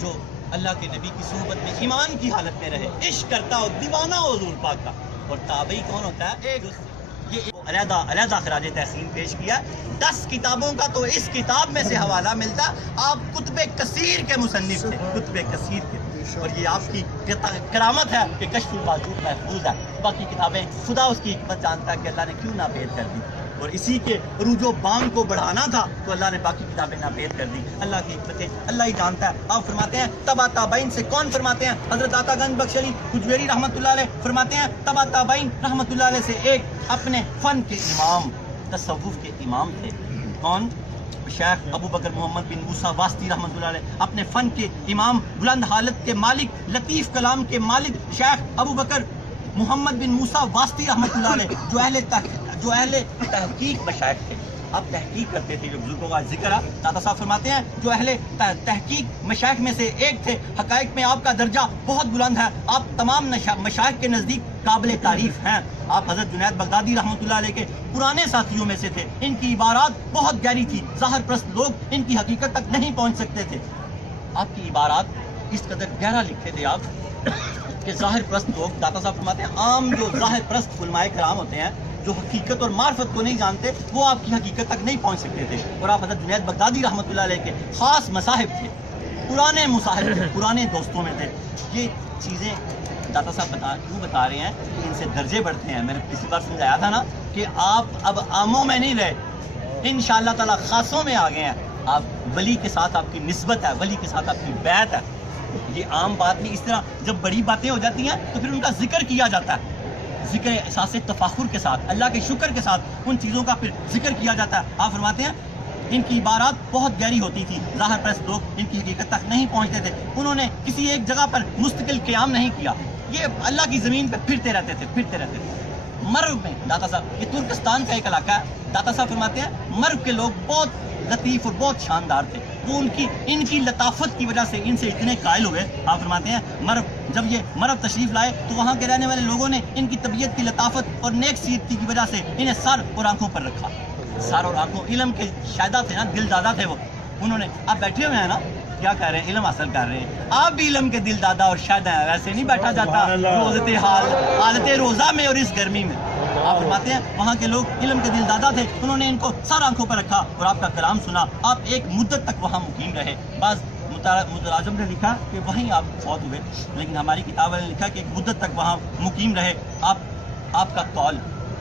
جو اللہ کے نبی کی صحبت میں ایمان کی حالت میں رہے، عشق کرتا ہو، دیوانہ ہو حضور پاک کا۔ اور تابعی کون ہوتا ہے؟ یہ علیحدہ خراج تحسین پیش کیا۔ 10 کتابوں کا تو اس کتاب میں سے حوالہ ملتا، آپ کتب کثیر کے مصنف تھے، کتب کثیر کے، اور یہ آپ کی کرامت ہے کہ کشف المعجوب محفوظ ہے۔ باقی کتابیں خدا اس کی حکمت جانتا ہے کہ اللہ نے کیوں ناپید کر دی، اور اسی کے عروج و بام کو بڑھانا تھا تو اللہ نے باقی کتابیں ناپید کر دی۔ اللہ کی حکمتیں اللہ ہی جانتا ہے۔ آپ فرماتے ہیں تبع تابعین سے کون فرماتے ہیں؟ حضرت داتا گنج بخش علی حجویری رحمۃ اللہ علیہ فرماتے ہیں تبع تابعین رحمۃ اللہ علیہ سے ایک اپنے فن کے امام، تصوف کے امام تھے۔ کون؟ شیخ ابو بکر محمد بن موسیٰ واسطی رحمۃ اللہ علیہ، اپنے فن کے امام، بلند حالت کے مالک، لطیف کلام کے مالک شیخ ابو بکر محمد بن موسیٰ واسطی رحمۃ اللہ علیہ، جو اہل تحقیق مشائخ تھے۔ آپ تحقیق کرتے تھے، جو بزرگوں کا ذکر ہے، داتا صاحب فرماتے ہیں جو اہل تحقیق مشائخ میں سے ایک تھے۔ حقائق میں آپ کا درجہ بہت بلند ہے، آپ تمام مشائخ کے نزدیک قابل تعریف ہیں۔ آپ حضرت جنید بغدادی رحمۃ اللہ علیہ کے پرانے ساتھیوں میں سے تھے۔ ان کی عبارات بہت گہری تھی، ظاہر پرست لوگ ان کی حقیقت تک نہیں پہنچ سکتے تھے۔ آپ کی عبارات اس قدر گہرا لکھتے تھے آپ کہ ظاہر پرست لوگ، داتا صاحب فرماتے ہیں عام جو ظاہر پرست علماء کرام ہوتے ہیں، جو حقیقت اور معرفت کو نہیں جانتے، وہ آپ کی حقیقت تک نہیں پہنچ سکتے تھے۔ اور آپ حضرت جنید بغدادی رحمۃ اللہ علیہ کے خاص مصاحب تھے، پرانے مصاحب تھے، پرانے دوستوں میں تھے۔ یہ چیزیں داتا صاحب کیوں بتا رہے ہیں کہ ان سے درجے بڑھتے ہیں۔ میں نے پچھلی بار سمجھایا تھا نا کہ آپ اب عاموں میں نہیں رہے، انشاءاللہ تعالیٰ خاصوں میں آ گئے ہیں۔ آپ ولی کے ساتھ آپ کی نسبت ہے، ولی کے ساتھ آپ کی بیعت ہے۔ یہ عام بات نہیں، اس طرح جب بڑی باتیں ہو جاتی ہیں تو پھر ان کا ذکر کیا جاتا ہے، ذکر احساس تفاخر کے ساتھ، اللہ کے شکر کے ساتھ ان چیزوں کا پھر ذکر کیا جاتا ہے۔ آپ فرماتے ہیں ان کی عبارات بہت گہری ہوتی تھی، ظاہر پرست لوگ ان کی حقیقت تک نہیں پہنچتے تھے۔ انہوں نے کسی ایک جگہ پر مستقل قیام نہیں کیا، یہ اللہ کی زمین پہ پھرتے رہتے تھے۔ مرو میں داتا صاحب، یہ ترکستان کا ایک علاقہ ہے، داتا صاحب فرماتے ہیں مرو کے لوگ بہت لطیف اور بہت شاندار تھے۔ وہ ان کی لطافت کی وجہ سے ان سے اتنے قائل ہوئے۔ آپ فرماتے ہیں جب یہ مرو تشریف لائے تو وہاں کے رہنے والے لوگوں نے ان کی طبیعت کی لطافت اور نیک سیرتی کی وجہ سے انہیں سر اور آنکھوں پر رکھا۔ سر اور آنکھوں، علم کے شائدہ تھے نا، دل دادا تھے وہ۔ انہوں نے، آپ بیٹھے ہوئے ہیں نا، کیا کہہ رہے ہیں؟ علم حاصل کر رہے ہیں۔ آپ بھی علم کے دل دادا اور شائدہ ہیں، ویسے نہیں بیٹھا جاتا حالت روزہ میں اور اس گرمی میں۔ آپ فرماتے ہیں وہاں کے لوگ علم کے دل دادا تھے، انہوں نے ان کو سر آنکھوں پر رکھا اور آپ کا کلام سنا۔ آپ ایک مدت تک وہاں مقیم رہے۔ بعض متراجم نے لکھا کہ وہیں آپ فوت ہوئے، لیکن ہماری کتاب والے نے لکھا کہ ایک مدت تک وہاں مقیم رہے۔ آپ کا قول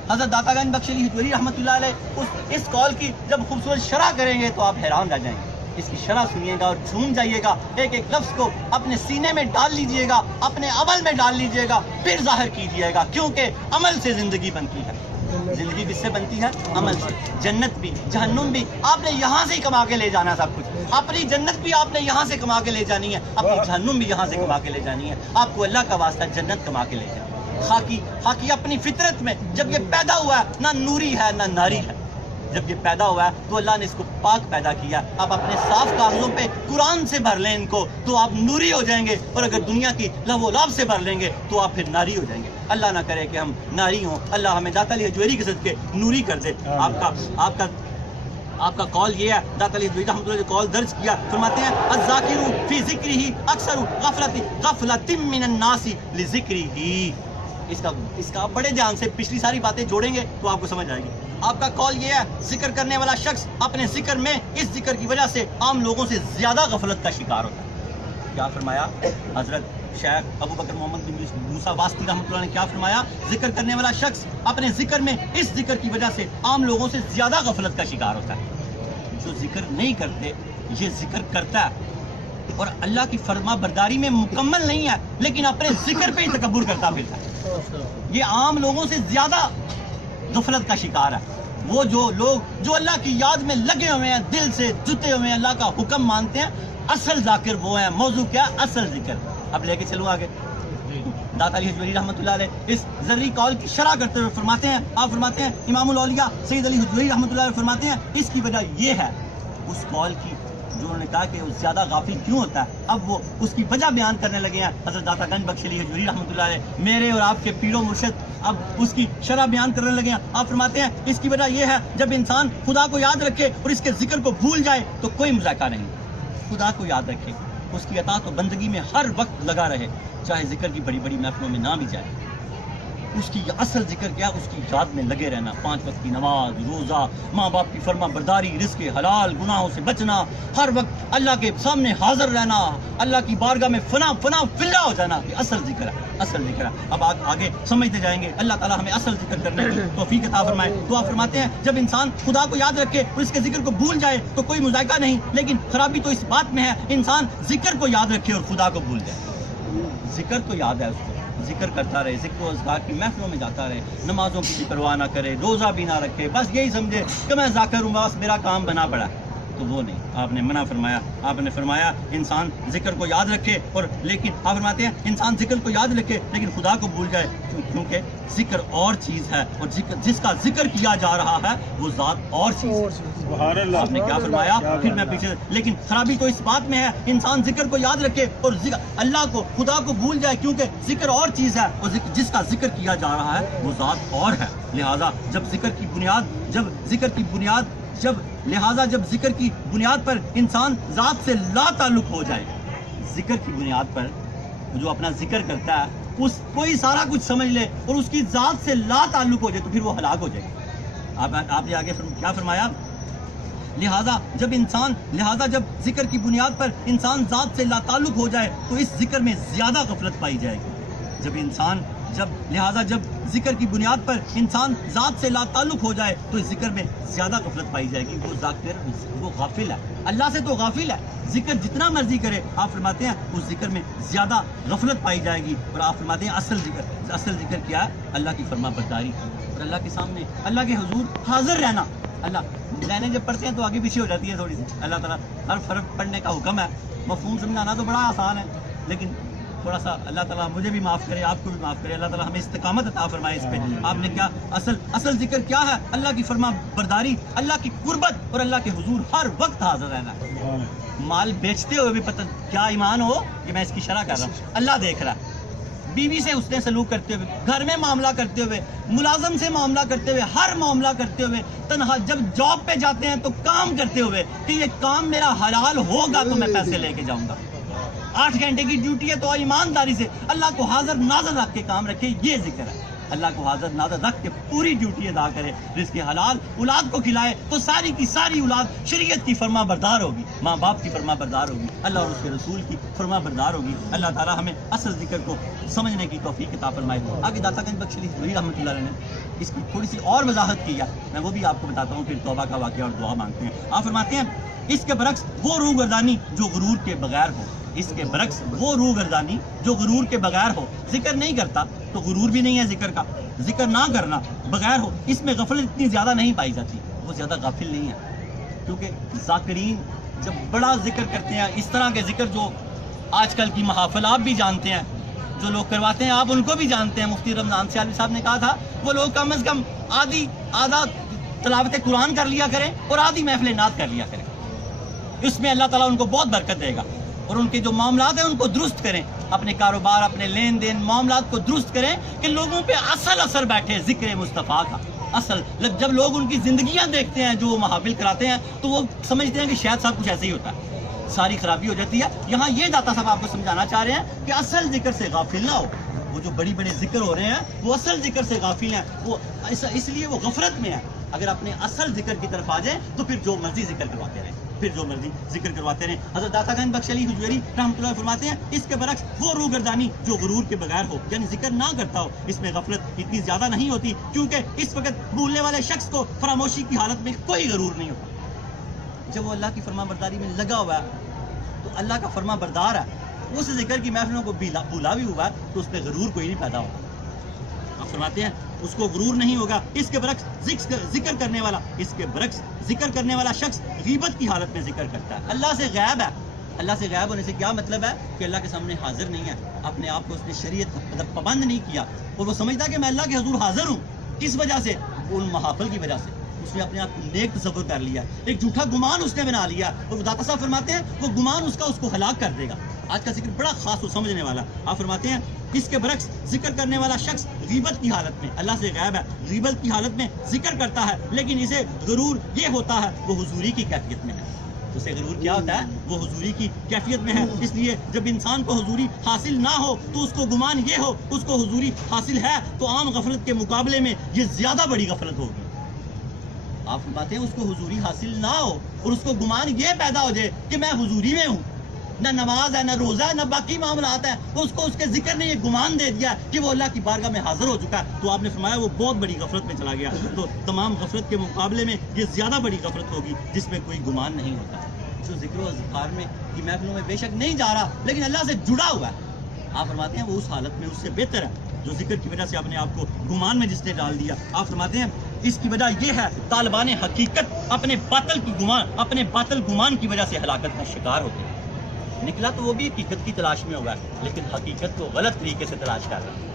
حضرت داتا گنج بخش علی حجویری رحمۃ اللہ علیہ اس قول کی جب خوبصورت شرح کریں گے تو آپ حیران رہ جائیں گے۔ اس کی شرح سنیے گا اور جھوم جائیے گا، ایک ایک لفظ کو اپنے سینے میں ڈال لیجئے گا، اپنے عمل میں ڈال لیجئے گا، پھر ظاہر کیجئے گا، کیونکہ عمل سے زندگی بنتی ہے۔ زندگی کس سے بنتی ہے؟ عمل سے۔ جنت بھی جہنم بھی آپ نے یہاں سے ہی کما کے لے جانا ہے، سب کچھ۔ اپنی جنت بھی آپ نے یہاں سے کما کے لے جانی ہے، اپنی جہنم بھی یہاں سے کما کے لے جانی ہے۔ آپ کو اللہ کا واسطہ جنت کما کے لے جانا۔ خاکی اپنی فطرت میں جب یہ پیدا ہوا ہے، نہ نوری ہے نہ ناری ہے۔ جب یہ پیدا ہوا ہے تو اللہ نے اس کو پاک پیدا کیا۔ آپ اپنے صاف کاغذوں پہ قرآن سے بھر لیں ان کو تو آپ نوری ہو جائیں گے، اور اگر دنیا کی لہو و لعب سے بھر لیں گے تو آپ پھر ناری ہو جائیں گے۔ اللہ نہ کرے کہ ہم ناری ہوں، اللہ ہمیں داتا علی حجویری کے صدقے نوری کر دے۔ آپ کا قول یہ ہے، داتا علی حجویری رحمۃ اللہ نے قول درج کیا، فرماتے ہیں الذاکر فی ذکرہ اکثر غفلۃ من الناس لذکرہ۔ اس کا بڑے دھیان سے پچھلی ساری باتیں جوڑیں گے تو آپ کو سمجھ آئے گی۔ آپ کا قول یہ ہے ذکر کرنے والا شخص اپنے ذکر میں اس ذکر کی وجہ سے عام لوگوں سے زیادہ غفلت کا شکار ہوتا ہے۔ کیا فرمایا حضرت شیخ ابو بکر محمد بن موسیٰ واسطی رحمۃ اللہ نے کیا فرمایا؟ ذکر کرنے والا شخص اپنے ذکر میں اس ذکر کی وجہ سے عام لوگوں سے زیادہ غفلت کا شکار ہوتا ہے۔ جو ذکر نہیں کرتے یہ ذکر کرتا ہے اور اللہ کی فرما برداری میں مکمل نہیں ہے، لیکن اپنے ذکر پہ ہی تکبر کرتا پھرتا ہے، یہ عام لوگوں سے زیادہ غفلت کا شکار ہے۔ وہ جو لوگ جو اللہ کی یاد میں لگے ہوئے ہیں، دل سے جتے ہوئے ہیں، اللہ کا حکم مانتے ہیں، اصل ذاکر وہ ہیں۔ موضوع کیا؟ اصل ذکر۔ اب لے کے چلوں آگے۔ داتا علی حجویری رحمۃ اللہ علیہ اس ذرعی قول کی شرح کرتے ہوئے فرماتے ہیں، آپ فرماتے ہیں امام الاولیاء سید علی حجویری رحمۃ اللہ علیہ فرماتے ہیں اس کی وجہ یہ ہے، اس قول کی جو انہوں نے کہا کہ وہ زیادہ غافل کیوں ہوتا ہے، اب وہ اس کی وجہ بیان کرنے لگے ہیں۔ حضرت داتا گنج بخش علی حجویری رحمۃ اللہ علیہ میرے اور آپ کے پیر و مرشد اب اس کی شرح بیان کرنے لگے ہیں۔ آپ فرماتے ہیں اس کی وجہ یہ ہے جب انسان خدا کو یاد رکھے اور اس کے ذکر کو بھول جائے تو کوئی مذاکرہ نہیں۔ خدا کو یاد رکھے، اس کی اطاعت و بندگی میں ہر وقت لگا رہے، چاہے ذکر کی بڑی بڑی محفلوں میں نہ بھی جائے، اس کی اصل ذکر کیا؟ اس کی یاد میں لگے رہنا، 5 وقت کی نماز، روزہ، ماں باپ کی فرما برداری، رزق حلال، گناہوں سے بچنا، ہر وقت اللہ کے سامنے حاضر رہنا، اللہ کی بارگاہ میں فنا فلا ہو جانا، یہ اصل ذکر ہے، اصل ذکر ہے۔ اب آگے سمجھتے جائیں گے، اللہ تعالیٰ ہمیں اصل ذکر کرنے کی توفیق عطا فرمائے۔ تو آپ فرماتے ہیں جب انسان خدا کو یاد رکھے اور اس کے ذکر کو بھول جائے تو کوئی مذائقہ نہیں، لیکن خرابی تو اس بات میں ہے انسان ذکر کو یاد رکھے اور خدا کو بھول جائے۔ ذکر تو یاد ہے اس کو، ذکر کرتا رہے، ذکر و اذکار کی محفلوں میں جاتا رہے، نمازوں کی بھی پرواہ نہ کرے، روزہ بھی نہ رکھے، بس یہی سمجھے کہ میں ذاکر ہوں، بس میرا کام بنا پڑا، تو وہ نہیں۔ آپ نے منع فرمایا، آپ نے فرمایا انسان ذکر کو یاد رکھے، اور لیکن آپ فرماتے ہیں انسان ذکر کو یاد رکھے لیکن خدا کو بھول جائے، کیونکہ ذکر اور چیز ہے اور جس کا ذکر کیا جا رہا ہے وہ ذات اور چیز ہے۔ سبحان اللہ۔ آپ نے کیا فرمایا؟ پھر میں پیچھے، لیکن خرابی تو اس بات میں ہے انسان ذکر کو یاد رکھے اور اللہ کو خدا کو بھول جائے، کیونکہ ذکر اور چیز ہے اور جس کا ذکر کیا جا رہا ہے وہ ذات اور ہے۔ لہٰذا جب ذکر کی بنیاد پر انسان ذات سے لا تعلق ہو جائے، ذکر کی بنیاد پر جو اپنا ذکر کرتا ہے اس کوئی سارا کچھ سمجھ لے اور اس کی ذات سے لا تعلق ہو جائے تو پھر وہ ہلاک ہو جائے گا۔ آپ نے آگے کیا فرمایا؟ لہٰذا جب ذکر کی بنیاد پر انسان ذات سے لا تعلق ہو جائے تو اس ذکر میں زیادہ غفلت پائی جائے گی۔ جب ذکر کی بنیاد پر انسان ذات سے لا تعلق ہو جائے تو اس ذکر میں زیادہ غفلت پائی جائے گی۔ وہ ذاکر وہ غافل ہے، اللہ سے تو غافل ہے، ذکر جتنا مرضی کرے، آپ فرماتے ہیں اس ذکر میں زیادہ غفلت پائی جائے گی۔ اور آپ فرماتے ہیں اصل ذکر کیا ہے؟ اللہ کی فرما برداری اور اللہ کے سامنے اللہ کے حضور حاضر رہنا۔ لائنیں جب پڑھتے ہیں تو آگے پیچھے ہو جاتی ہے تھوڑی سی، اللہ تعالیٰ ہر فرق پڑھنے کا حکم ہے، مفہوم سمجھانا تو بڑا آسان ہے، لیکن تھوڑا سا اللہ تعالیٰ مجھے بھی معاف کرے، آپ کو بھی معاف کرے، اللہ تعالیٰ ہمیں استقامت عطا فرمائے اس پہ۔ آپ نے کیا اصل ذکر کیا ہے؟ اللہ کی فرما برداری، اللہ کی قربت اور اللہ کے حضور ہر وقت حاضر رہنا ہے۔ مال بیچتے ہوئے بھی پتہ کیا ایمان ہو کہ میں اس کی شرح کر رہا ہوں، اللہ دیکھ رہا ہے، بیوی سے اس نے سلوک کرتے ہوئے، گھر میں معاملہ کرتے ہوئے، ملازم سے معاملہ کرتے ہوئے، ہر معاملہ کرتے ہوئے، تنہا جب جاب پہ جاتے ہیں تو کام کرتے ہوئے کہ یہ کام میرا حلال ہوگا تو میں پیسے لے کے جاؤں گا۔ 8 گھنٹے کی ڈیوٹی ہے تو ایمانداری سے اللہ کو حاضر ناظر رکھ کے کام رکھے، یہ ذکر ہے۔ اللہ کو حاضر ناظر رکھ کے پوری ڈیوٹی ادا کرے، رزق حلال اولاد کو کھلائے تو ساری کی ساری اولاد شریعت کی فرما بردار ہوگی، ماں باپ کی فرما بردار ہوگی، اللہ اور اس کے رسول کی فرما بردار ہوگی۔ اللہ تعالیٰ ہمیں اصل ذکر کو سمجھنے کی توفیق عطا فرمائے۔ آگے داتا گنج بخش علی حجویری رحمۃ اللہ علیہ نے اس کی تھوڑی سی اور وضاحت کی ہے، میں وہ بھی آپ کو بتاتا ہوں، پھر توبہ کا واقعہ اور دعا مانگتے ہیں۔ آپ فرماتے ہیں اس کے برعکس وہ روح گردانی جو غرور کے بغیر ہو، اس کے برعکس وہ روح گردانی جو غرور کے بغیر ہو، ذکر نہیں کرتا تو غرور بھی نہیں ہے ذکر کا، ذکر نہ کرنا بغیر ہو، اس میں غفلت اتنی زیادہ نہیں پائی جاتی، وہ زیادہ غافل نہیں ہے۔ کیونکہ ذاکرین جب بڑا ذکر کرتے ہیں، اس طرح کے ذکر جو آج کل کی محافل آپ بھی جانتے ہیں، جو لوگ کرواتے ہیں آپ ان کو بھی جانتے ہیں، مفتی رمضان سیالوی صاحب نے کہا تھا وہ لوگ کم از کم آدھا تلاوت قرآن کر لیا کریں اور آدھی محفل نعت کر لیا کریں، اس میں اللہ تعالیٰ ان کو بہت برکت دے گا، اور ان کے جو معاملات ہیں ان کو درست کریں، اپنے کاروبار، اپنے لین دین، معاملات کو درست کریں کہ لوگوں پہ اصل اثر بیٹھے ذکر مصطفیٰ کا اصل۔ جب لوگ ان کی زندگیاں دیکھتے ہیں جو محافل کراتے ہیں تو وہ سمجھتے ہیں کہ شاید صاحب کچھ ایسے ہی ہوتا ہے، ساری خرابی ہو جاتی ہے۔ یہاں یہ داتا صاحب آپ کو سمجھانا چاہ رہے ہیں کہ اصل ذکر سے غافل نہ ہو، وہ جو بڑی بڑے ذکر ہو رہے ہیں وہ اصل ذکر سے غافل ہیں، وہ اس لیے وہ غفلت میں ہے۔ اگر اپنے اصل ذکر کی طرف آ جائیں تو پھر جو مرضی ذکر کرواتے رہیں، پھر جو مرضی ذکر کرواتے رہیں. حضرت داتا گنج بخش علی حجویری رحمۃ اللہ فرماتے ہیں اس کے برعکس وہ روح گردانی جو غرور کے بغیر ہو, یعنی ذکر نہ کرتا ہو, اس میں غفلت اتنی زیادہ نہیں ہوتی, کیونکہ اس وقت بھولنے والے شخص کو فراموشی کی حالت میں کوئی غرور نہیں ہوتا. جب وہ اللہ کی فرما برداری میں لگا ہوا ہے تو اللہ کا فرما بردار ہے, اس ذکر کی محفلوں کو بھولا بھی ہوا ہے تو اس پہ غرور کوئی نہیں پیدا ہوگا. آپ فرماتے ہیں اس کو غرور نہیں ہوگا. اس کے برعکس ذکر کرنے والا شخص غیبت کی حالت میں ذکر کرتا ہے. اللہ سے غائب ہے. اللہ سے غائب ہونے سے کیا مطلب ہے کہ اللہ کے سامنے حاضر نہیں ہے, اپنے آپ کو اس نے شریعت مطلب پابند نہیں کیا, اور وہ سمجھتا کہ میں اللہ کے حضور حاضر ہوں. کس وجہ سے؟ ان محافل کی وجہ سے. اس نے اپنے آپ کو نیک تصور کر لیا, ایک جھوٹا گمان اس نے بنا لیا, اور وہ داتا صاحب فرماتے ہیں وہ گمان اس کو ہلاک کر دے گا. آج کا ذکر بڑا خاص و سمجھنے والا. آپ فرماتے ہیں اس کے برعکس ذکر کرنے والا شخص غیبت کی حالت میں, اللہ سے غائب ہے, غیبت کی حالت میں ذکر کرتا ہے, لیکن اسے غرور یہ ہوتا ہے وہ حضوری کی کیفیت میں ہے. اسے غرور کیا ہوتا ہے؟ وہ حضوری کی کیفیت میں ہے. اس لیے جب انسان کو حضوری حاصل نہ ہو تو اس کو گمان یہ ہو اس کو حضوری حاصل ہے تو عام غفلت کے مقابلے میں یہ زیادہ بڑی غفلت ہوگی. آپ فرماتے ہیں اس کو حضوری حاصل نہ ہو اور اس کو گمان یہ پیدا ہو جائے کہ میں حضوری میں ہوں, نہ نماز ہے, نہ روزہ ہے, نہ باقی معاملات ہیں, اس کو اس کے ذکر نے یہ گمان دے دیا کہ وہ اللہ کی بارگاہ میں حاضر ہو چکا ہے, تو آپ نے فرمایا وہ بہت بڑی غفلت میں چلا گیا. تو تمام غفلت کے مقابلے میں یہ زیادہ بڑی غفلت ہوگی جس میں کوئی گمان نہیں ہوتا. جو ذکر و اذکار میں کی محفلوں میں بے شک نہیں جا رہا لیکن اللہ سے جڑا ہوا ہے, آپ فرماتے ہیں وہ اس حالت میں اس سے بہتر ہے جو ذکر کی وجہ سے اپنے آپ کو گمان میں جس نے ڈال دیا. آپ فرماتے ہیں اس کی وجہ یہ ہے طالبان حقیقت اپنے باطل گمان کی وجہ سے ہلاکت کا شکار ہوتے ہیں. نکلا تو وہ بھی حقیقت کی تلاش میں ہوگا لیکن حقیقت کو غلط طریقے سے تلاش کر رہا ہے.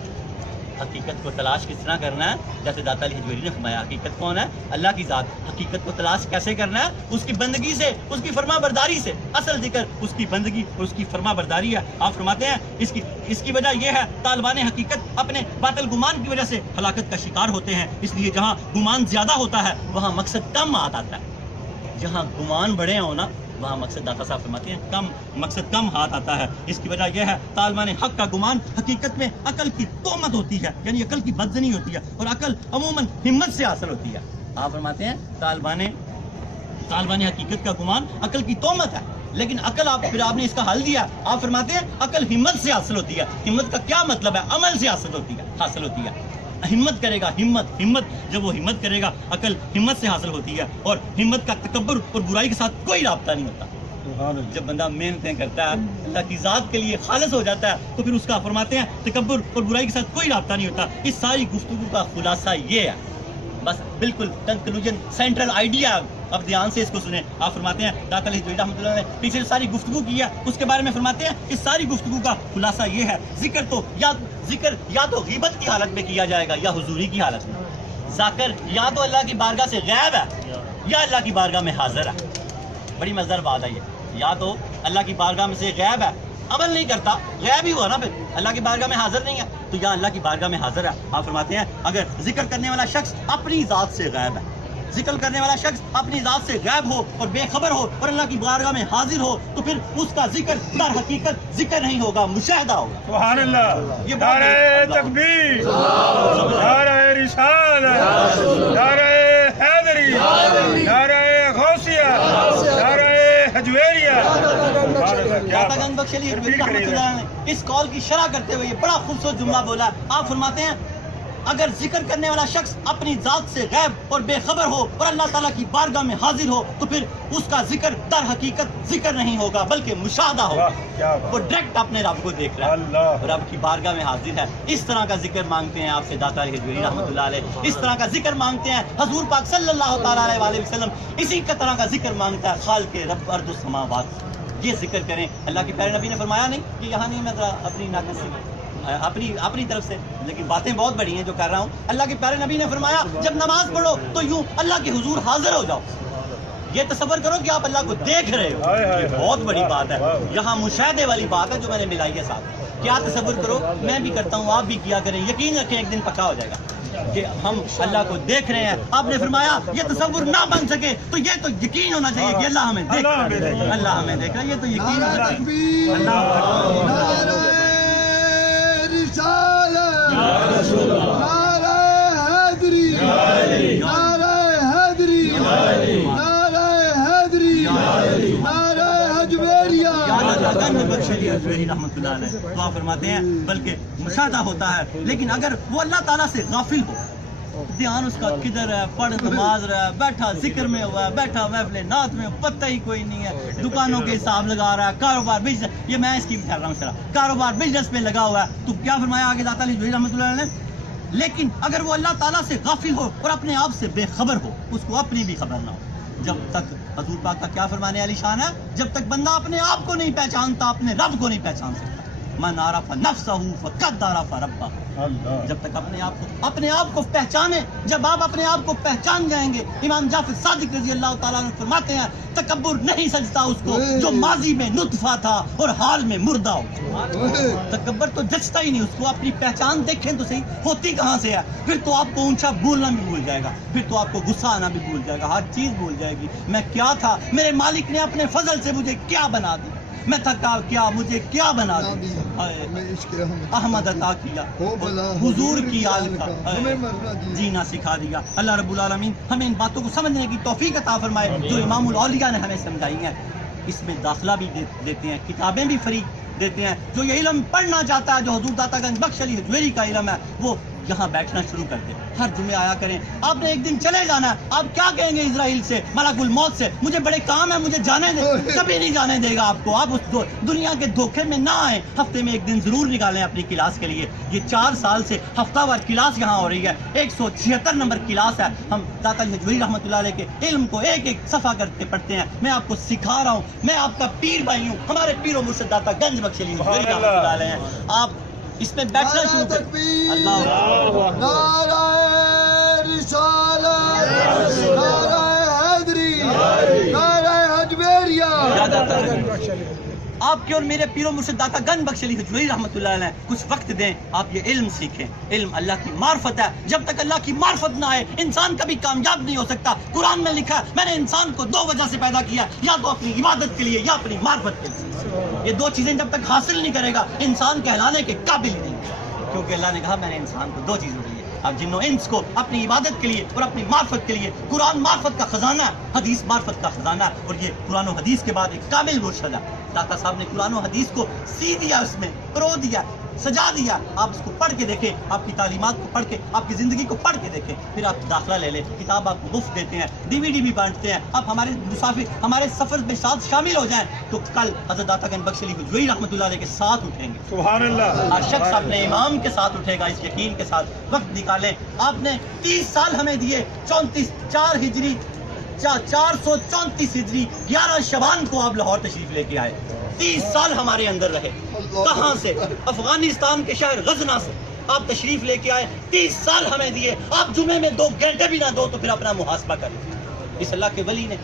حقیقت کو تلاش کس طرح کرنا ہے؟ جیسے داتا علی حجویری نے فرمایا حقیقت کون ہے؟ اللہ کی ذات. حقیقت کو تلاش کیسے کرنا ہے؟ اس کی بندگی سے, اس کی فرما برداری سے. اصل ذکر اس کی بندگی اور اس کی فرما برداری ہے. آپ فرماتے ہیں اس کی وجہ یہ ہے طالبان حقیقت اپنے باطل گمان کی وجہ سے ہلاکت کا شکار ہوتے ہیں. اس لیے جہاں گمان زیادہ ہوتا ہے وہاں مقصد کم ہاتھ آتا ہے. جہاں گمان بڑے ہوں نا وہاں مقصد داتا صاحب فرماتے ہیں مقصد کم ہاتھ آتا ہے. اس کی وجہ یہ ہے طالبان حق کا گمان حقیقت میں عقل کی تہمت ہوتی ہے, یعنی عقل کی بدزنی ہوتی ہے, اور عقل عموماً ہمت سے حاصل ہوتی ہے. آپ فرماتے ہیں طالبان حقیقت کا گمان عقل کی تہمت ہے, لیکن عقل پھر آپ نے اس کا حل دیا. آپ فرماتے ہیں عقل ہمت سے حاصل ہوتی ہے. ہمت کا کیا مطلب ہے؟ عمل سے حاصل ہوتی ہے. ہمت کرے گا, ہمت جب وہ ہمت کرے گا عقل ہمت سے حاصل ہوتی ہے, اور ہمت کا تکبر اور برائی کے ساتھ کوئی رابطہ نہیں ہوتا. جب بندہ محنتیں کرتا ہے اللہ کی ذات کے لیے خالص ہو جاتا ہے تو پھر اس کا فرماتے ہیں تکبر اور برائی کے ساتھ کوئی رابطہ نہیں ہوتا. اس ساری گفتگو کا خلاصہ یہ ہے, بس بالکل کنکلوژن سینٹرل آئیڈیا. اب دھیان سے اس کو سنیں. آپ فرماتے ہیں داتا علی حجویری رحمۃ اللہ نے پیچھے ساری گفتگو کی ہے اس کے بارے میں فرماتے ہیں اس ساری گفتگو کا خلاصہ یہ ہے ذکر یا تو غیبت کی حالت میں کیا جائے گا یا حضوری کی حالت میں. ذاکر یا تو اللہ کی بارگاہ سے غائب ہے یا اللہ کی بارگاہ میں حاضر ہے. بڑی مزیدار بات ہے یہ, یا تو اللہ کی بارگاہ میں سے غائب ہے, عمل نہیں کرتا, غائب ہی ہوا نا, پھر اللہ کی بارگاہ میں حاضر نہیں ہے تو یا اللہ کی بارگاہ میں حاضر ہے. آپ فرماتے ہیں اگر ذکر کرنے والا شخص اپنی ذات سے غائب ہے, ذکر کرنے والا شخص اپنی ذات سے غائب ہو اور بے خبر ہو اور اللہ کی بارگاہ میں حاضر ہو تو پھر اس کا ذکر در حقیقت ذکر نہیں ہوگا, مشاہدہ ہوگا. سبحان اللہ. نعرہ تکبیر, نعرہ رسالت, نعرہ حیدری, نعرہ غوثیہ, نعرہ حجویریہ. داتا گنج بخش علی حجویری رحمۃ اللہ نے اس قول کی شرح کرتے ہوئے یہ بڑا خوبصورت جملہ بولا. آپ فرماتے ہیں اگر ذکر کرنے والا شخص اپنی ذات سے غائب اور بے خبر ہو اور اللہ تعالیٰ کی بارگاہ میں حاضر ہو تو پھر اس کا ذکر در حقیقت ذکر نہیں ہوگا بلکہ مشاہدہ ہوگا. وہ ڈائریکٹ اپنے رب کو دیکھ رہا ہے, رب کی بارگاہ میں حاضر ہے. اس طرح کا ذکر مانگتے ہیں آپ سے داتا علی حجویری رحمۃ اللہ علیہ, اس طرح کا ذکر مانگتے ہیں حضور پاک صلی اللہ تعالیٰ علیہ وآلہ وسلم, اسی کا طرح کا ذکر مانگتا ہے خالق رب ارض السماوات. یہ ذکر کریں. اللہ کے پیارے نبی نے فرمایا نہیں کہ یہاں نہیں, میں ذرا اپنی ناقص سے اپنی طرف سے, لیکن باتیں بہت بڑی ہیں جو کر رہا ہوں. اللہ کے پیارے نبی نے فرمایا جب نماز پڑھو تو یوں اللہ کے حضور حاضر ہو جاؤ. یہ تصور کرو کہ آپ اللہ کو دیکھ رہے ہو, یہ بہت بڑی بات ہے. یہاں مشاہدے والی بات ہے جو میں نے ملائی ہے ساتھ. کیا تصور کرو, میں بھی کرتا ہوں, آپ بھی کیا کریں, یقین رکھیں ایک دن پکا ہو جائے گا کہ ہم اللہ کو دیکھ رہے ہیں. آپ نے فرمایا یہ تصور نہ بن سکے تو یہ تو یقین ہونا چاہیے کہ اللہ ہمیں دیکھ رہا ہے, اللہ ہمیں دیکھ رہا ہے. یہ تو یقین ہونا چاہیے. علی حجویری رحمۃ اللہ علیہ، تو آپ فرماتے ہیں بلکہ مشاہدہ ہوتا ہے، لیکن اگر وہ اللہ تعالیٰ سے غافل ہو، دھیان اس کا کدھر ہے، پڑھ نماز رہا ہے، بیٹھا ذکر میں ہوا ہے، بیٹھا محفل نعت میں، پتہ ہی کوئی نہیں ہے، دکانوں کے حساب لگا رہا ہے، کاروبار بزنس، یہ میں اس کی بھی کر رہا ہوں شرح، کاروبار بزنس میں لگا ہوا ہے، تو کیا فرمایا آگے داتا علی حجویری رحمۃ اللہ علیہ نے؟ لیکن اگر وہ اللہ تعالیٰ سے غافل ہو اور اپنے آپ سے بے خبر ہو، اس کو اپنی بھی خبر نہ ہو، جب تک حضور پاک کا کیا فرمانے علی شان ہے، جب تک بندہ اپنے آپ کو نہیں پہچانتا اپنے رب کو نہیں پہچان سکتا، من عرف نفسہ فقد عرف ربہ، جب تک اپنے آپ کو پہچانے، جب آپ اپنے آپ کو پہچان جائیں گے، امام جعفر صادق رضی اللہ تعالیٰ عنہ فرماتے ہیں تکبر نہیں سجتا اس کو جو ماضی میں نطفہ تھا اور حال میں مردہ ہو، تکبر تو جچتا ہی نہیں اس کو، اپنی پہچان دیکھیں تو صحیح ہوتی کہاں سے ہے، پھر تو آپ کو اونچا بولنا بھی بھول جائے گا، پھر تو آپ کو غصہ آنا بھی بھول جائے گا، ہر چیز بھول جائے گی، میں کیا تھا، میرے مالک نے اپنے فضل سے مجھے کیا بنا دی، میں تھکا کیا، مجھے کیا بنا دیا، احمد عطا کیا، حضور کی آل کا جینا سکھا دیا۔ اللہ رب العالمین ہمیں ان باتوں کو سمجھنے کی توفیق عطا فرمائے جو امام الاولیاء نے ہمیں سمجھائی ہیں، اس میں داخلہ بھی دیتے ہیں، کتابیں بھی فری دیتے ہیں، جو یہ علم پڑھنا چاہتا ہے، جو حضور داتا گنج بخش علی حجویری کا علم ہے، وہ یہاں بیٹھنا شروع کر دیں، ہر جمعے آیا کریں۔ آپ نے ایک دن چلے جانا ہے، آپ کیا کہیں گے اسرائیل سے، ملک الموت سے، مجھے بڑے کام ہے، مجھے جانے دیں، کبھی نہیں جانے دے گا آپ کو، آپ اس دنیا کے دھوکے میں نہ آئیں، ہفتے میں ایک دن ضرور نکالیں اپنی کلاس کے لیے۔ یہ 4 سال سے ہفتہ وار کلاس یہاں ہو رہی ہے، 176 نمبر کلاس ہے، ہم داتا علی حجویری رحمۃ اللہ علیہ کے علم کو ایک ایک صفحہ کرتے پڑھتے ہیں، میں آپ کو سکھا رہا ہوں، میں آپ کا پیر بھائی ہوں، ہمارے پیر و مرشد داتا گنج بخش علی حجویری رحمۃ اللہ علیہ ہیں، آپ اس میں بیٹھنا شروع کریں۔ اللہ نعرہ رسالت، نعرہ حیدری، نعرہ حجویریہ۔ آپ کے اور میرے پیر و مرشد داتا گنج بخش علی حجویری رحمۃ اللہ علیہ کچھ وقت دیں، آپ یہ علم سیکھیں، علم اللہ کی معرفت ہے، جب تک اللہ کی معرفت نہ آئے انسان کبھی کامیاب نہیں ہو سکتا۔ قرآن میں لکھا ہے میں نے انسان کو 2 وجہ سے پیدا کیا، یا تو اپنی عبادت کے لیے یا اپنی معرفت کے لیے، یہ 2 چیزیں جب تک حاصل نہیں کرے گا انسان کہلانے کے قابل ہی نہیں، کیونکہ اللہ نے کہا میں نے انسان کو 2 چیزوں کے لیے، اب جن و انس کو اپنی عبادت کے لیے اور اپنی معرفت کے لیے۔ قرآن معرفت کا خزانہ ہے، حدیث معرفت کا خزانہ ہے، اور یہ قرآن و حدیث کے بعد ایک کامل مرشد ہے۔ داتا صاحب نے قرآن و حدیث کو سی دیا، اس میں پرو دیا، سجا دیا، آپ اس کو پڑھ کے دیکھیں، آپ کی تعلیمات کو پڑھ کے، آپ کی زندگی کو پڑھ کے دیکھیں، پھر آپ داخلہ لے لیں، کتاب آپ کو مفت دیتے ہیں، DVD بھی بانٹتے ہیں، آپ ہمارے مسافر ہمارے سفر میں ساتھ شامل ہو جائیں تو کل حضرت داتا گنج بخش علی حجویری رحمۃ اللہ علیہ کے ساتھ اٹھیں گے، سبحان اللہ، ہر شخص اپنے امام کے ساتھ اٹھے گا، اس یقین کے ساتھ وقت نکالیں۔ آپ نے 30 سال ہمیں دیے، 434 ہجری 434 ہجری 11 شعبان کو آپ لاہور تشریف لے کے آئے، 30 سال ہمارے اندر رہے، کہاں سے؟ افغانستان کے شہر غزنہ سے آپ تشریف لے کے آئے، 30 سال ہمیں دیے، آپ جمعے میں 2 گھنٹے بھی نہ دو تو پھر اپنا محاسبہ کریں۔ اس اللہ کے ولی نے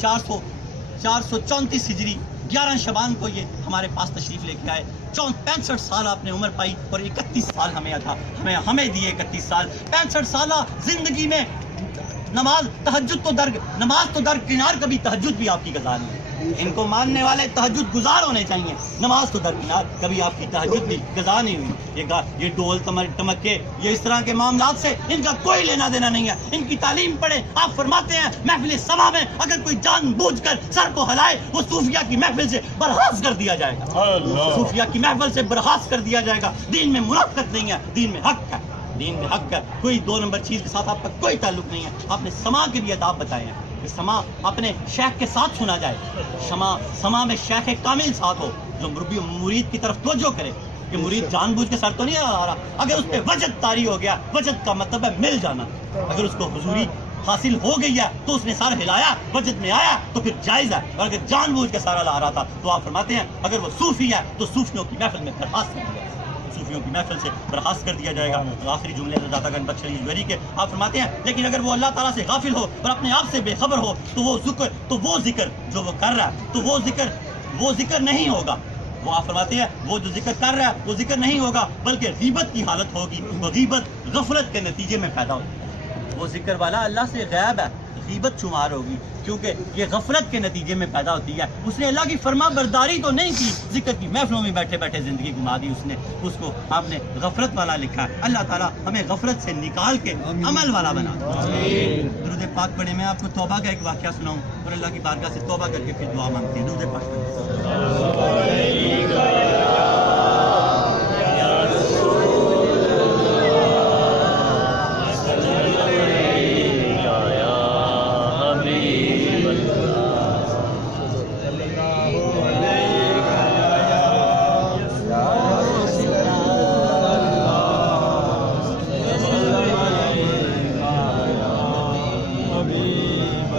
434 ہجری 11 شعبان کو یہ ہمارے پاس تشریف لے کے آئے، 65 سال آپ نے عمر پائی اور 31 سال ہمیں دیے 31 سال، 65 سالہ زندگی میں نماز تو درکنار، کبھی تہجد بھی آپ کی قضا نہیں ہے۔ ان کو ماننے والے تہجد گزار ہونے چاہیے، نماز تو درکنار، کبھی آپ کی تہجد بھی قضا نہیں ہوئی۔ یہ ڈول ٹمکے یہ اس طرح کے معاملات سے ان کا کوئی لینا دینا نہیں ہے، ان کی تعلیم پڑھے۔ آپ فرماتے ہیں محفل سما میں اگر کوئی جان بوجھ کر سر کو ہلائے وہ صوفیہ کی محفل سے برخاست کر دیا جائے گا، صوفیہ کی محفل سے برخاست کر دیا جائے گا۔ دین میں منافقت نہیں ہے، دین میں حق ہے، دین میں حق ہے، کوئی 2 نمبر چیز کے ساتھ آپ کا کوئی تعلق نہیں ہے۔ آپ نے سما کے بھی آداب بتائے ہیں کہ سما اپنے شیخ کے ساتھ سنا جائے، سما میں شیخ کامل ساتھ ہو جو مرید کی طرف توجہ کرے، کہ مرید جان بوجھ کے سر تو نہیں آ رہا، اگر اس پہ وجد طاری ہو گیا، وجد کا مطلب ہے مل جانا، اگر اس کو حضوری حاصل ہو گئی ہے تو اس نے سر ہلایا، وجد میں آیا تو پھر جائز ہے، اور اگر جان بوجھ کے سارا لا رہا تھا تو آپ فرماتے ہیں اگر وہ صوفی ہے تو صوفیوں کی محفل میں برخاست کر دیا، صوفیوں کی محفل سے برخاست کر دیا جائے گا۔ آخری جملے داتا گنج بخش علی حجویری کے آپ فرماتے ہیں لیکن اگر وہ اللہ تعالیٰ سے غافل ہو اور اپنے آپ سے بے خبر ہو تو وہ ذکر جو وہ کر رہا ہے تو وہ ذکر نہیں ہوگا، وہ آپ فرماتے ہیں وہ جو ذکر کر رہا ہے وہ ذکر نہیں ہوگا بلکہ غیبت کی حالت ہوگی، وہ غیبت غفلت کے نتیجے میں پیدا ہوگی۔ وہ ذکر والا اللہ سے غائب ہے، غیبت شمار ہوگی، کیونکہ یہ غفلت کے نتیجے میں پیدا ہوتی ہے۔ اس نے اللہ کی فرما برداری تو نہیں کی، ذکر کی محفلوں میں بیٹھے بیٹھے زندگی گما دی اس نے، اس کو آپ نے غفلت والا لکھا ہے۔ اللہ تعالیٰ ہمیں غفلت سے نکال کے عمل والا بنا دے۔ درود پاک پڑھے، میں آپ کو توبہ کا ایک واقعہ سناؤں اور اللہ کی بارگاہ سے توبہ کر کے پھر دعا مانگتے ہیں۔ درود پاک پڑھے۔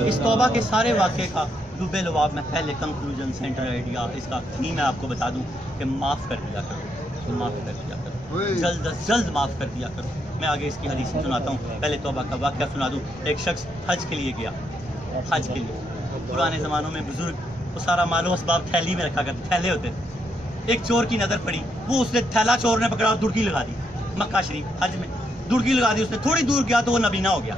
اس توبہ کے سارے واقعے کا لب لباب میں پہلے کنکلوژن سینٹر آئیڈیا اس کا تھیم میں آپ کو بتا دوں کہ معاف کر دیا کرو، معاف کر دیا کرو، جلد از جلد معاف کر دیا کرو۔ میں آگے اس کی حدیث سناتا ہوں، پہلے توبہ کا واقعہ سنا دوں۔ ایک شخص حج کے لیے گیا، حج کے لیے پرانے زمانوں میں بزرگ وہ سارا مال و اسباب تھیلی میں رکھا کرتے، تھیلے ہوتے تھے۔ ایک چور کی نظر پڑی، وہ اس نے تھیلا چور نے پکڑا اور دڑکی لگا دی۔ مکہ شریف حج میں دڑکی لگا دی اس نے، تھوڑی دور گیا تو وہ نابینا ہو گیا۔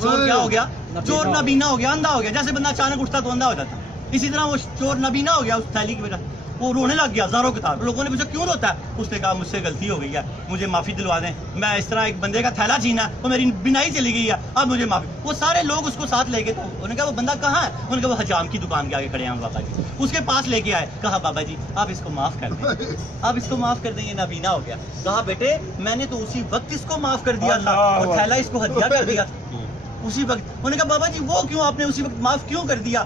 چور کیا ہو گیا؟ چور نابینا ہو گیا، اندھا ہو گیا۔ جیسے بندہ اچانک اٹھتا تو اندھا ہو جاتا، اسی طرح وہ چور نابینا ہو گیا اس تھیلی کی وجہ سے۔ وہ رونے لگ گیا زاروں کے ساتھ۔ لوگوں نے پوچھا کیوں روتا ہے؟ اس نے کہا مجھ سے غلطی ہو گئی ہے، مجھے معافی دلوا دیں، میں اس طرح ایک بندے کا تھیلا چھینا ہے، وہ میری بینائی چلی گئی ہے، اب مجھے معافی۔ وہ سارے لوگ اس کو ساتھ لے گئے، انہوں نے کہا وہ بندہ کہاں ہے؟ انہوں نے کہا وہ حجام کی دکان کے آگے کھڑے ہیں بابا جی۔ اس کے پاس لے کے آئے، کہا بابا جی آپ اس کو معاف کر دیں، آپ اس کو معاف کر دیں، یہ نابینا ہو گیا۔ کہا بیٹے میں نے تو اسی وقت اس کو معاف کر دیا تھا، وہ تھیلا اس کو ہدیہ کر دیا تھا اسی وقت۔ انہوں نے کہا بابا جی وہ کیوں، آپ نے اسی وقت معاف کیوں کر دیا؟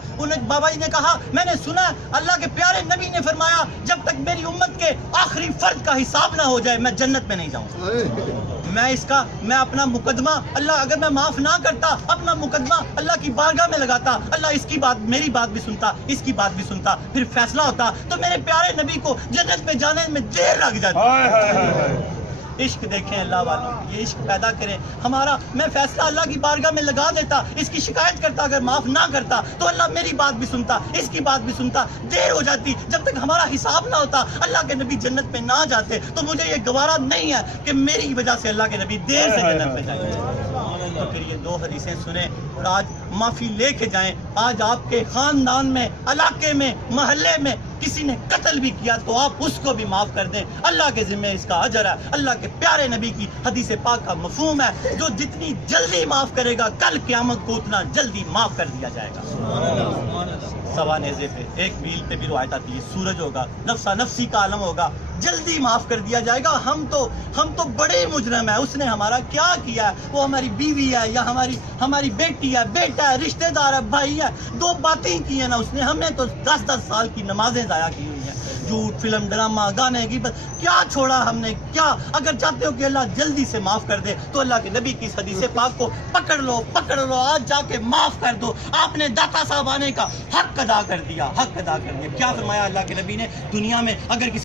بابا جی نے کہا میں نے سنا اللہ کے پیارے نبی نے فرمایا جب تک میری امت کے آخری فرد کا حساب نہ ہو جائے میں جنت میں نہیں جاؤں۔ میں اپنا مقدمہ اللہ، اگر میں معاف نہ کرتا اپنا مقدمہ اللہ کی بارگاہ میں لگاتا، اللہ اس کی بات میری بات بھی سنتا، اس کی بات بھی سنتا، پھر فیصلہ ہوتا تو میرے پیارے نبی کو جنت میں جانے میں دیر لگ جاتی۔ عشق دیکھیں اللہ والوں، یہ عشق پیدا کریں ہمارا۔ میں فیصلہ اللہ کی بارگاہ میں لگا دیتا، اس کی شکایت کرتا، اگر معاف نہ کرتا تو اللہ میری بات بھی سنتا، اس کی بات بھی سنتا، دیر ہو جاتی۔ جب تک ہمارا حساب نہ ہوتا، اللہ کے نبی جنت میں نہ جاتے، تو مجھے یہ گوارا نہیں ہے کہ میری وجہ سے اللہ کے نبی دیر سے جنت میں جائیں۔ تو پھر یہ دو حدیثیں سنیں اور آج معافی لے کے جائیں۔ آج آپ کے خاندان میں، علاقے میں، محلے میں کسی نے قتل بھی کیا تو آپ اس کو بھی معاف کر دیں، اللہ کے ذمہ اس کا اجر ہے۔ اللہ کے پیارے نبی کی حدیث پاک کا مفہوم ہے جو جتنی جلدی معاف کرے گا کل قیامت کو اتنا جلدی معاف کر دیا جائے گا۔ سوا نیزے پہ ایک میل پہ بھی روایت آتی ہے، سورج ہوگا، نفسا نفسی کا عالم ہوگا، جلدی معاف کر دیا جائے گا۔ ہم تو بڑے مجرم ہیں، اس نے ہمارا کیا کیا ہے؟ وہ ہماری بیوی ہے یا ہماری بیٹی ہے، بیٹا ہے، رشتہ دار ہے، بھائی ہے، دو باتیں کی ہیں نا اس نے، ہمیں تو 10 سال کی نمازیں ضائع کی ہوئی ہیں، جھوٹ، فلم، ڈرامہ، گانے کی کیا چھوڑا ہم نے؟ کیا اگر چاہتے ہو کہ اللہ جلدی سے معاف کر دے تو اللہ کے نبی کی اس حدیث پاک کو پکڑ لو، آج جا کے معاف کر دو۔ آپ نے داتا صاحب آنے کا حق ادا کر دیا، حق ادا کر دیا۔ کیا فرمایا اللہ کے نبی نے؟ دنیا میں اگر کسی